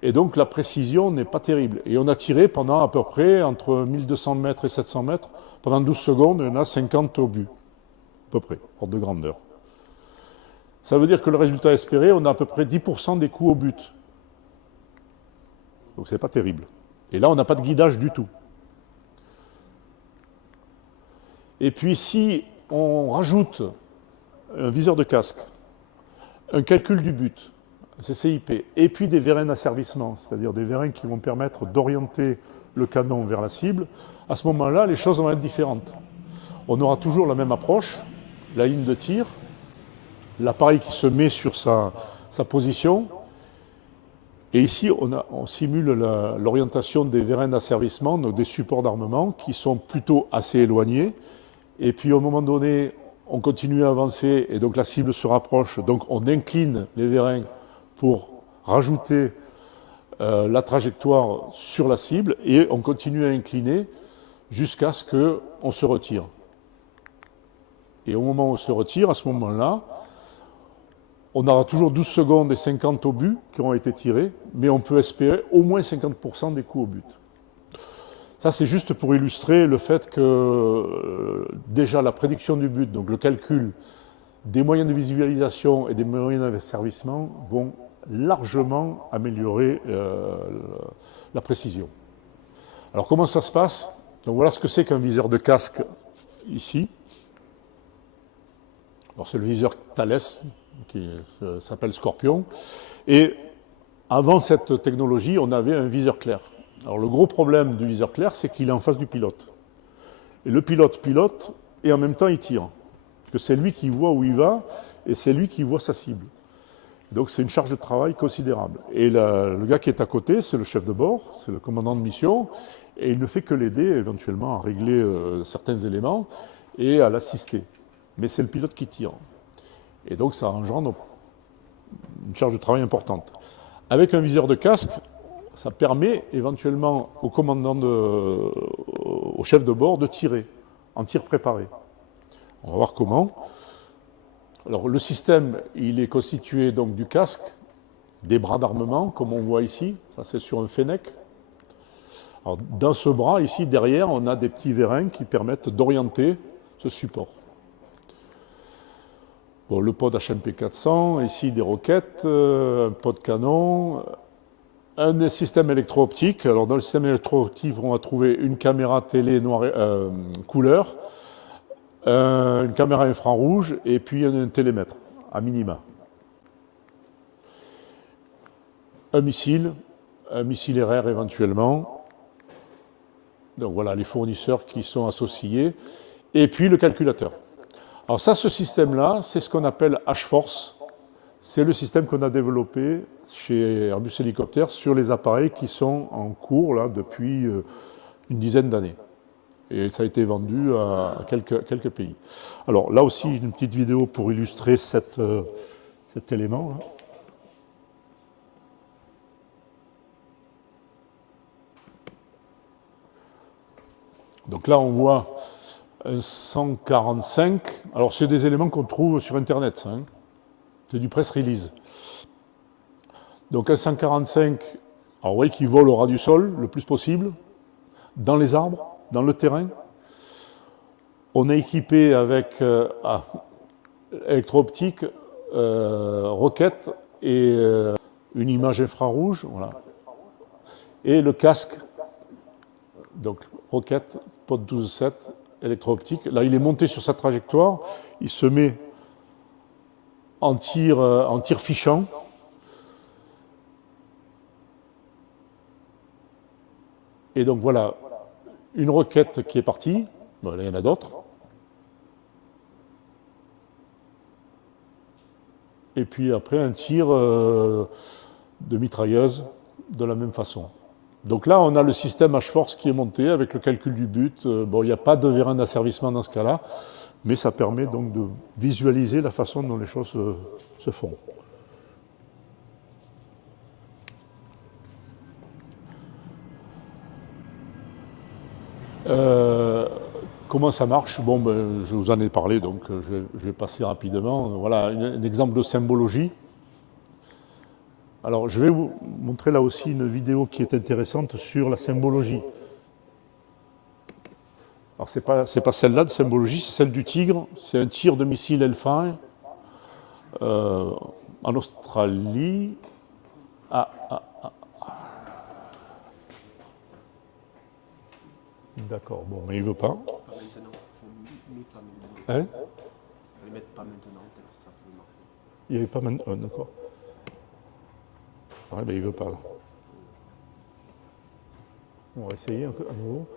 et donc la précision n'est pas terrible. Et on a tiré pendant à peu près entre 1200 mètres et 700 mètres, pendant 12 secondes, on a 50 au but, à peu près, ordre de grandeur. Ça veut dire que le résultat espéré, on a à peu près 10% des coups au but. Donc c'est pas terrible. Et là, on n'a pas de guidage du tout. Et puis si on rajoute un viseur de casque, un calcul du but, un CCIP, et puis des vérins d'asservissement, c'est-à-dire des vérins qui vont permettre d'orienter le canon vers la cible, à ce moment-là, les choses vont être différentes. On aura toujours la même approche, la ligne de tir, l'appareil qui se met sur sa position, et ici, on simule l'orientation des vérins d'asservissement, donc des supports d'armement, qui sont plutôt assez éloignés. Et puis, au moment donné, on continue à avancer, et donc la cible se rapproche. Donc, on incline les vérins pour rajouter la trajectoire sur la cible, et on continue à incliner jusqu'à ce qu'on se retire. Et au moment où on se retire, à ce moment-là, on aura toujours 12 secondes et 50 au but qui auront été tirés, mais on peut espérer au moins 50% des coups au but. Ça, c'est juste pour illustrer le fait que déjà la prédiction du but, donc le calcul des moyens de visualisation et des moyens d'asservissement vont largement améliorer la précision. Alors comment ça se passe? Donc voilà ce que c'est qu'un viseur de casque ici. Alors c'est le viseur Thales qui s'appelle Scorpion. Et avant cette technologie, on avait un viseur clair. Alors le gros problème du viseur clair, c'est qu'il est en face du pilote. Et le pilote pilote et en même temps il tire. Parce que c'est lui qui voit où il va et c'est lui qui voit sa cible. Donc c'est une charge de travail considérable. Et le gars qui est à côté, c'est le chef de bord, c'est le commandant de mission, et il ne fait que l'aider éventuellement à régler certains éléments et à l'assister. Mais c'est le pilote qui tire. Et donc ça engendre une charge de travail importante. Avec un viseur de casque, ça permet éventuellement au commandant, au chef de bord de tirer, en tir préparé. On va voir comment. Alors le système, il est constitué donc du casque, des bras d'armement, comme on voit ici, ça c'est sur un Fennec. Alors, dans ce bras, ici, derrière, on a des petits vérins qui permettent d'orienter ce support. Bon, le pod HMP 400, ici des roquettes, un pod canon, un système électro-optique. Alors dans le système électro-optique, on va trouver une caméra télé couleur, une caméra infrarouge et puis un télémètre, à minima. Un missile RR éventuellement. Donc voilà les fournisseurs qui sont associés. Et puis le calculateur. Alors ça, ce système-là, c'est ce qu'on appelle H-Force. C'est le système qu'on a développé chez Airbus Hélicoptères sur les appareils qui sont en cours là, depuis une dizaine d'années. Et ça a été vendu à quelques pays. Alors là aussi, j'ai une petite vidéo pour illustrer cet élément. Là. Donc là, on voit un 145. Alors, c'est des éléments qu'on trouve sur Internet, ça, hein. C'est du press release. Donc, un 145, alors, vous voyez qu'il vole au ras du sol le plus possible, dans les arbres, dans le terrain. On est équipé avec électro-optique, roquette et une image infrarouge, voilà. Et le casque, donc roquette, pod 12.7, électro-optique. Là, il est monté sur sa trajectoire, il se met en tir fichant. Et donc voilà, une roquette qui est partie, bon, là, il y en a d'autres. Et puis après un tir de mitrailleuse de la même façon. Donc là, on a le système H-Force qui est monté avec le calcul du but. Bon, il n'y a pas de vérin d'asservissement dans ce cas-là, mais ça permet donc de visualiser la façon dont les choses se font. Comment ça marche? Bon, ben, je vous en ai parlé, donc je vais passer rapidement. Voilà un exemple de symbologie. Alors, je vais vous montrer là aussi une vidéo qui est intéressante sur la symbologie. Alors, c'est pas celle-là de symbologie, c'est celle du tigre. C'est un tir de missile Hellfire en Australie. D'accord, bon, mais il veut pas. Pas maintenant. Mais pas maintenant. Hein? Faut les mettre pas maintenant, peut-être ça peut marcher. Il n'y avait pas maintenant. D'accord. Ouais, ben il veut pas là. On va essayer à nouveau.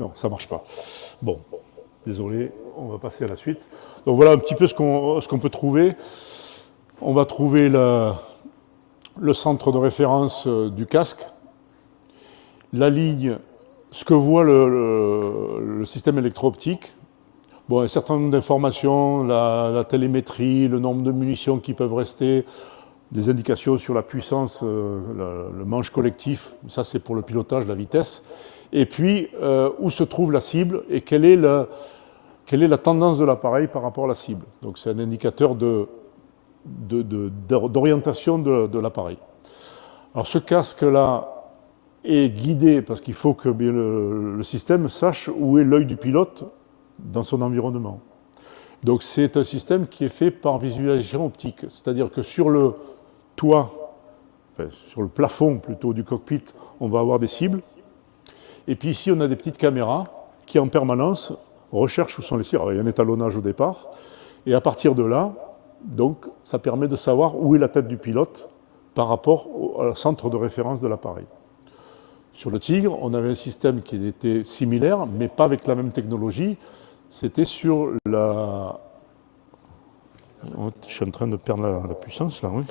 Non, ça ne marche pas. Bon, désolé, on va passer à la suite. Donc voilà un petit peu ce qu'on peut trouver. On va trouver le centre de référence du casque, la ligne, ce que voit le système électro-optique. Bon, un certain nombre d'informations, la télémétrie, le nombre de munitions qui peuvent rester, des indications sur la puissance, le manche collectif, ça c'est pour le pilotage, la vitesse. Et puis, où se trouve la cible et quelle est la tendance de l'appareil par rapport à la cible. Donc c'est un indicateur d'orientation de l'appareil. Alors ce casque-là est guidé parce qu'il faut que le système sache où est l'œil du pilote dans son environnement. Donc c'est un système qui est fait par visualisation optique, c'est-à-dire que sur le toit, enfin, sur le plafond plutôt du cockpit, on va avoir des cibles. Et puis ici, on a des petites caméras qui, en permanence, recherchent où sont les cibles. Alors, il y a un étalonnage au départ. Et à partir de là, donc, ça permet de savoir où est la tête du pilote par rapport au centre de référence de l'appareil. Sur le Tigre, on avait un système qui était similaire, mais pas avec la même technologie. C'était sur la... Je suis en train de perdre la puissance, là, oui.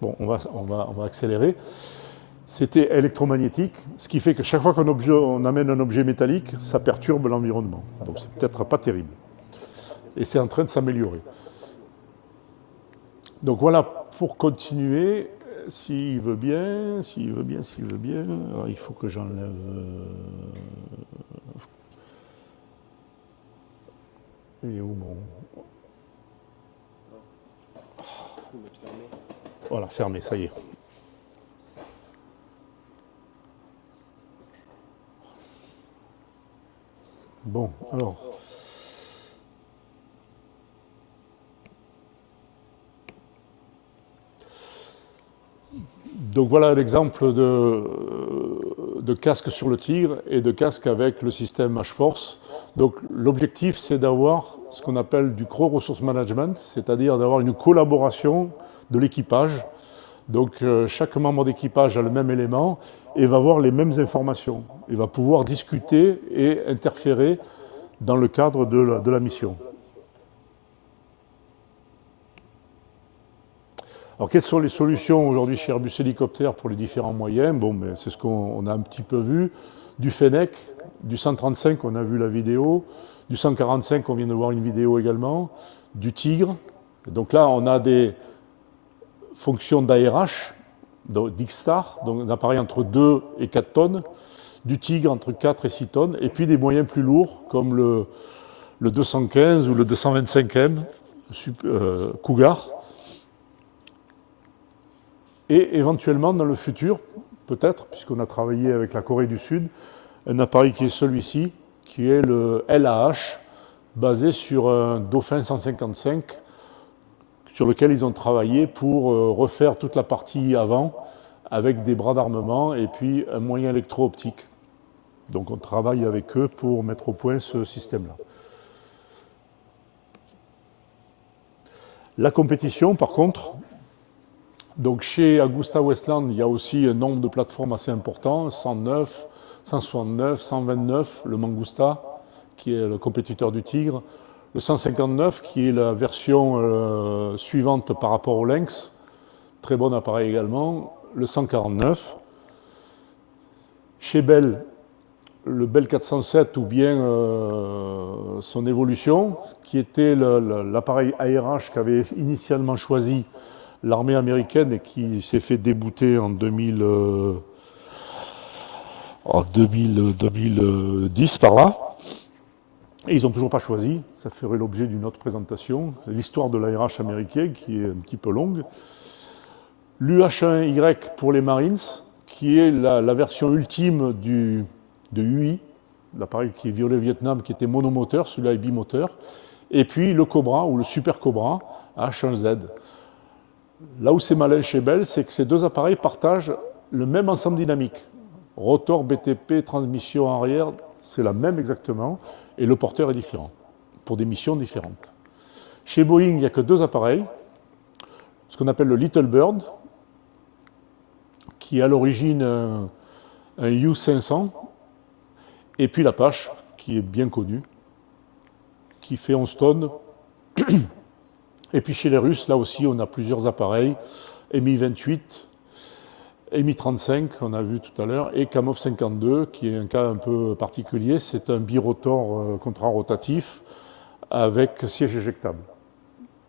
Bon, on va accélérer. C'était électromagnétique, ce qui fait que chaque fois qu'on amène un objet métallique, ça perturbe l'environnement. Donc c'est peut-être pas terrible. Et c'est en train de s'améliorer. Donc voilà, pour continuer, s'il veut bien, alors il faut que j'enlève... Il est où mon... Voilà, fermé, ça y est. Bon, alors. Donc voilà l'exemple de casque sur le Tigre et de casque avec le système H-Force. Donc l'objectif, c'est d'avoir ce qu'on appelle du Crow Resource Management, c'est-à-dire d'avoir une collaboration de l'équipage. Donc chaque membre d'équipage a le même élément et va avoir les mêmes informations. Il va pouvoir discuter et interférer dans le cadre de la mission. Alors, quelles sont les solutions aujourd'hui chez Airbus Hélicoptère pour les différents moyens? Bon, ben, c'est ce qu'on a un petit peu vu. Du Fennec, du 135, on a vu la vidéo. Du 145, on vient de voir une vidéo également. Du Tigre. Donc là, on a des fonctions d'ARH, d'X-Star, donc un appareil entre 2 et 4 tonnes. Du Tigre entre 4 et 6 tonnes. Et puis des moyens plus lourds, comme le 215 ou le 225M, Cougar. et éventuellement dans le futur, peut-être, puisqu'on a travaillé avec la Corée du Sud, un appareil qui est celui-ci, qui est le LAH, basé sur un Dauphin 155, sur lequel ils ont travaillé pour refaire toute la partie avant, avec des bras d'armement et puis un moyen électro-optique. Donc on travaille avec eux pour mettre au point ce système-là. La compétition, par contre, donc chez AgustaWestland, il y a aussi un nombre de plateformes assez important, 109, 169, 129, le Mangusta, qui est le compétiteur du Tigre, le 159, qui est la version suivante par rapport au Lynx, très bon appareil également, le 149. Chez Bell, le Bell 407 ou bien son évolution, qui était l'appareil ARH qu'avait initialement choisi l'armée américaine et qui s'est fait débouter en 2010 par là. Et ils n'ont toujours pas choisi, ça ferait l'objet d'une autre présentation. C'est l'histoire de l'ARH américain qui est un petit peu longue. L'UH-1Y pour les Marines, qui est la version ultime de UI, l'appareil qui est violet au Vietnam, qui était monomoteur, celui-là est bimoteur. Et puis le Cobra, ou le Super Cobra, H1Z. Là où c'est malin chez Bell, c'est que ces deux appareils partagent le même ensemble dynamique. Rotor, BTP, transmission arrière, c'est la même exactement, et le porteur est différent, pour des missions différentes. Chez Boeing, il n'y a que deux appareils, ce qu'on appelle le Little Bird, qui est à l'origine un U-500, et puis l'Apache, qui est bien connu, qui fait 11 tonnes. Et puis chez les Russes, là aussi, on a plusieurs appareils, Mi-28, Mi-35, on a vu tout à l'heure, et Kamov 52, qui est un cas un peu particulier, c'est un birotor contrarotatif avec siège éjectable.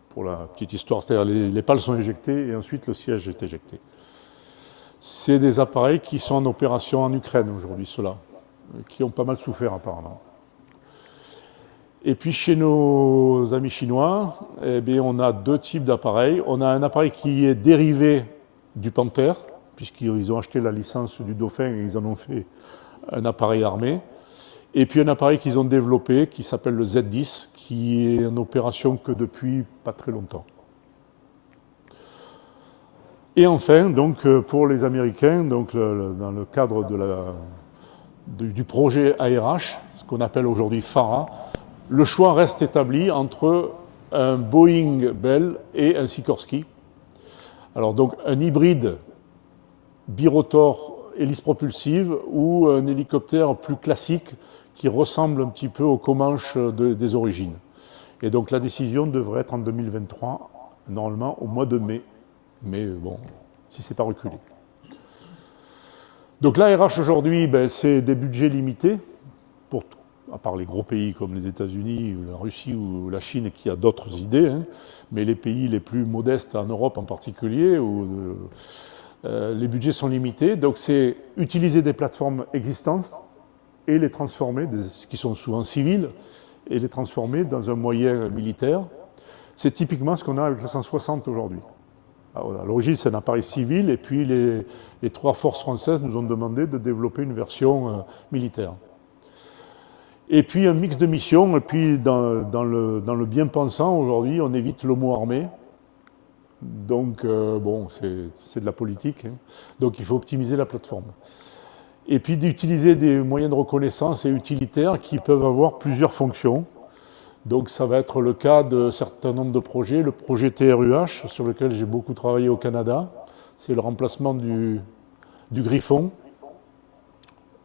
Pour la petite histoire, c'est-à-dire les pales sont éjectées et ensuite le siège est éjecté. C'est des appareils qui sont en opération en Ukraine aujourd'hui, ceux-là, qui ont pas mal souffert apparemment. Et puis chez nos amis chinois, eh bien, on a deux types d'appareils. On a un appareil qui est dérivé du Panther, puisqu'ils ont acheté la licence du Dauphin et ils en ont fait un appareil armé. Et puis un appareil qu'ils ont développé qui s'appelle le Z10, qui est en opération que depuis pas très longtemps. Et enfin, donc, pour les Américains, donc, dans le cadre du projet ARH, ce qu'on appelle aujourd'hui FARA, le choix reste établi entre un Boeing Bell et un Sikorsky. Alors donc un hybride birotor hélice propulsive ou un hélicoptère plus classique qui ressemble un petit peu au Comanche des origines. Et donc la décision devrait être en 2023, normalement au mois de mai. Mais bon, si ce n'est pas reculé. Donc l'ARH aujourd'hui, ben, c'est des budgets limités, à part les gros pays comme les États-Unis, la Russie ou la Chine qui a d'autres idées, hein, mais les pays les plus modestes en Europe en particulier, où les budgets sont limités. Donc c'est utiliser des plateformes existantes et les transformer, qui sont souvent civiles, et les transformer dans un moyen militaire. C'est typiquement ce qu'on a avec le 160 aujourd'hui. À l'origine, c'est un appareil civil, et puis les trois forces françaises nous ont demandé de développer une version militaire. Et puis un mix de missions, et puis dans le bien-pensant, aujourd'hui, on évite le mot armée. Donc, bon, c'est de la politique, hein. Donc il faut optimiser la plateforme. Et puis d'utiliser des moyens de reconnaissance et utilitaires qui peuvent avoir plusieurs fonctions. Donc ça va être le cas de certains nombres de projets. Le projet TRUH, sur lequel j'ai beaucoup travaillé au Canada, c'est le remplacement du Griffon.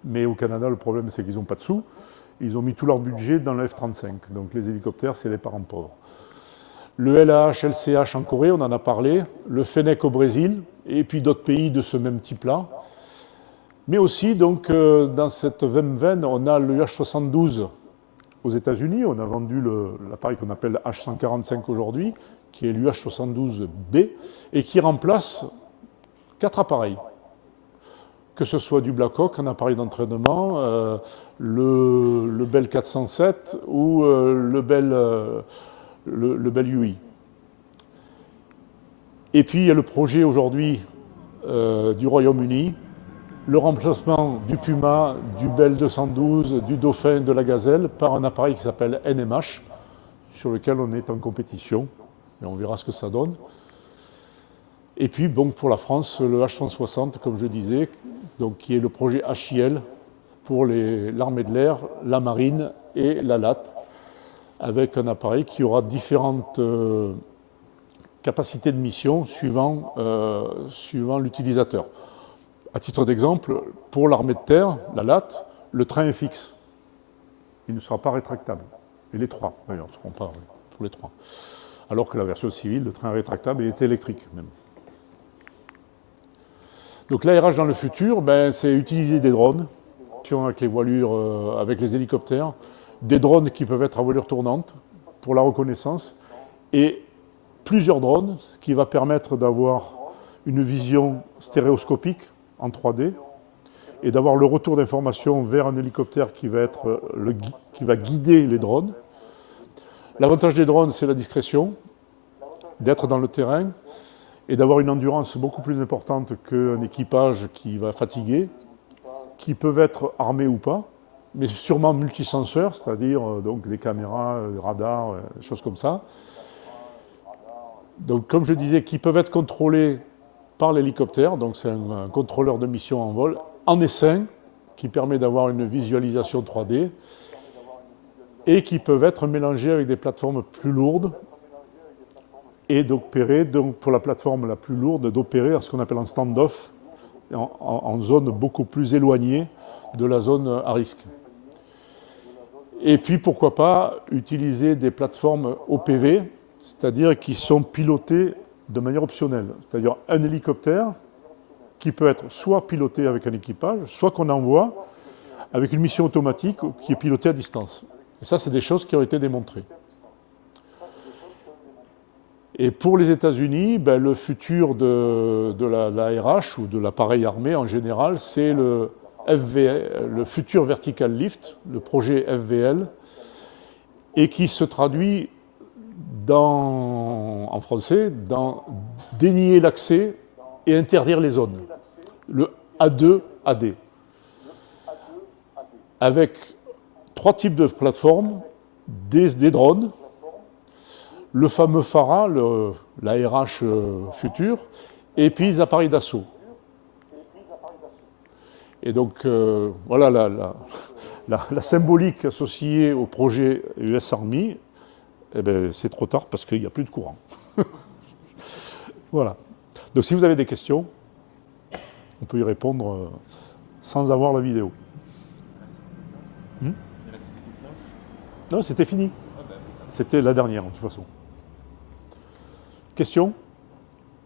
Mais au Canada, le problème, c'est qu'ils n'ont pas de sous. Ils ont mis tout leur budget dans le F-35. Donc les hélicoptères, c'est les parents pauvres. Le LAH, LCH en Corée, on en a parlé. Le Fennec au Brésil. Et puis d'autres pays de ce même type-là. Mais aussi, donc, dans cette même veine, on a le UH-72 aux États-Unis. On a vendu l'appareil qu'on appelle H-145 aujourd'hui, qui est l'UH-72B, et qui remplace 4 appareils. Que ce soit du Black Hawk, un appareil d'entraînement, le Bell 407 ou le Bell UI. Et puis il y a le projet aujourd'hui du Royaume-Uni, le remplacement du Puma, du Bell 212, du Dauphin, de la Gazelle par un appareil qui s'appelle NMH, sur lequel on est en compétition, et on verra ce que ça donne. Et puis, bon, pour la France, le H160, comme je disais, donc, qui est le projet HIL pour l'armée de l'air, la marine et la LAT, avec un appareil qui aura différentes capacités de mission suivant l'utilisateur. À titre d'exemple, pour l'armée de terre, la LAT, le train est fixe. Il ne sera pas rétractable. Et les trois, d'ailleurs, ne seront pas pour les trois. Alors que la version civile, le train rétractable est électrique même. Donc l'ARH dans le futur, c'est utiliser des drones, avec les voilures, avec les hélicoptères, des drones qui peuvent être à voilure tournante pour la reconnaissance, et plusieurs drones, ce qui va permettre d'avoir une vision stéréoscopique en 3D, et d'avoir le retour d'informations vers un hélicoptère qui va guider les drones. L'avantage des drones, c'est la discrétion, d'être dans le terrain, et d'avoir une endurance beaucoup plus importante qu'un équipage qui va fatiguer, qui peuvent être armés ou pas, mais sûrement multisenseurs, c'est-à-dire donc des caméras, des radars, des choses comme ça. Donc, comme je disais, qui peuvent être contrôlés par l'hélicoptère, donc c'est un contrôleur de mission en vol, en essaim, qui permet d'avoir une visualisation 3D, et qui peuvent être mélangés avec des plateformes plus lourdes, et d'opérer, donc pour la plateforme la plus lourde, d'opérer à ce qu'on appelle en stand-off, en zone beaucoup plus éloignée de la zone à risque. Et puis pourquoi pas utiliser des plateformes OPV, c'est-à-dire qui sont pilotées de manière optionnelle. C'est-à-dire un hélicoptère qui peut être soit piloté avec un équipage, soit qu'on envoie avec une mission automatique qui est pilotée à distance. Et ça, c'est des choses qui ont été démontrées. Et pour les États-Unis, le futur de l'ARH ou de l'appareil armé en général, c'est le futur Vertical Lift, le projet FVL, et qui se traduit en français dans dénier l'accès et interdire les zones. Le A2AD. Avec 3 types de plateformes, des drones, le fameux FARA, l'ARH futur, et puis les appareils d'assaut. Et donc, voilà la symbolique associée au projet US Army, c'est trop tard parce qu'il n'y a plus de courant. Voilà. Donc, si vous avez des questions, on peut y répondre sans avoir la vidéo. Non, c'était fini. C'était la dernière, de toute façon. Question ?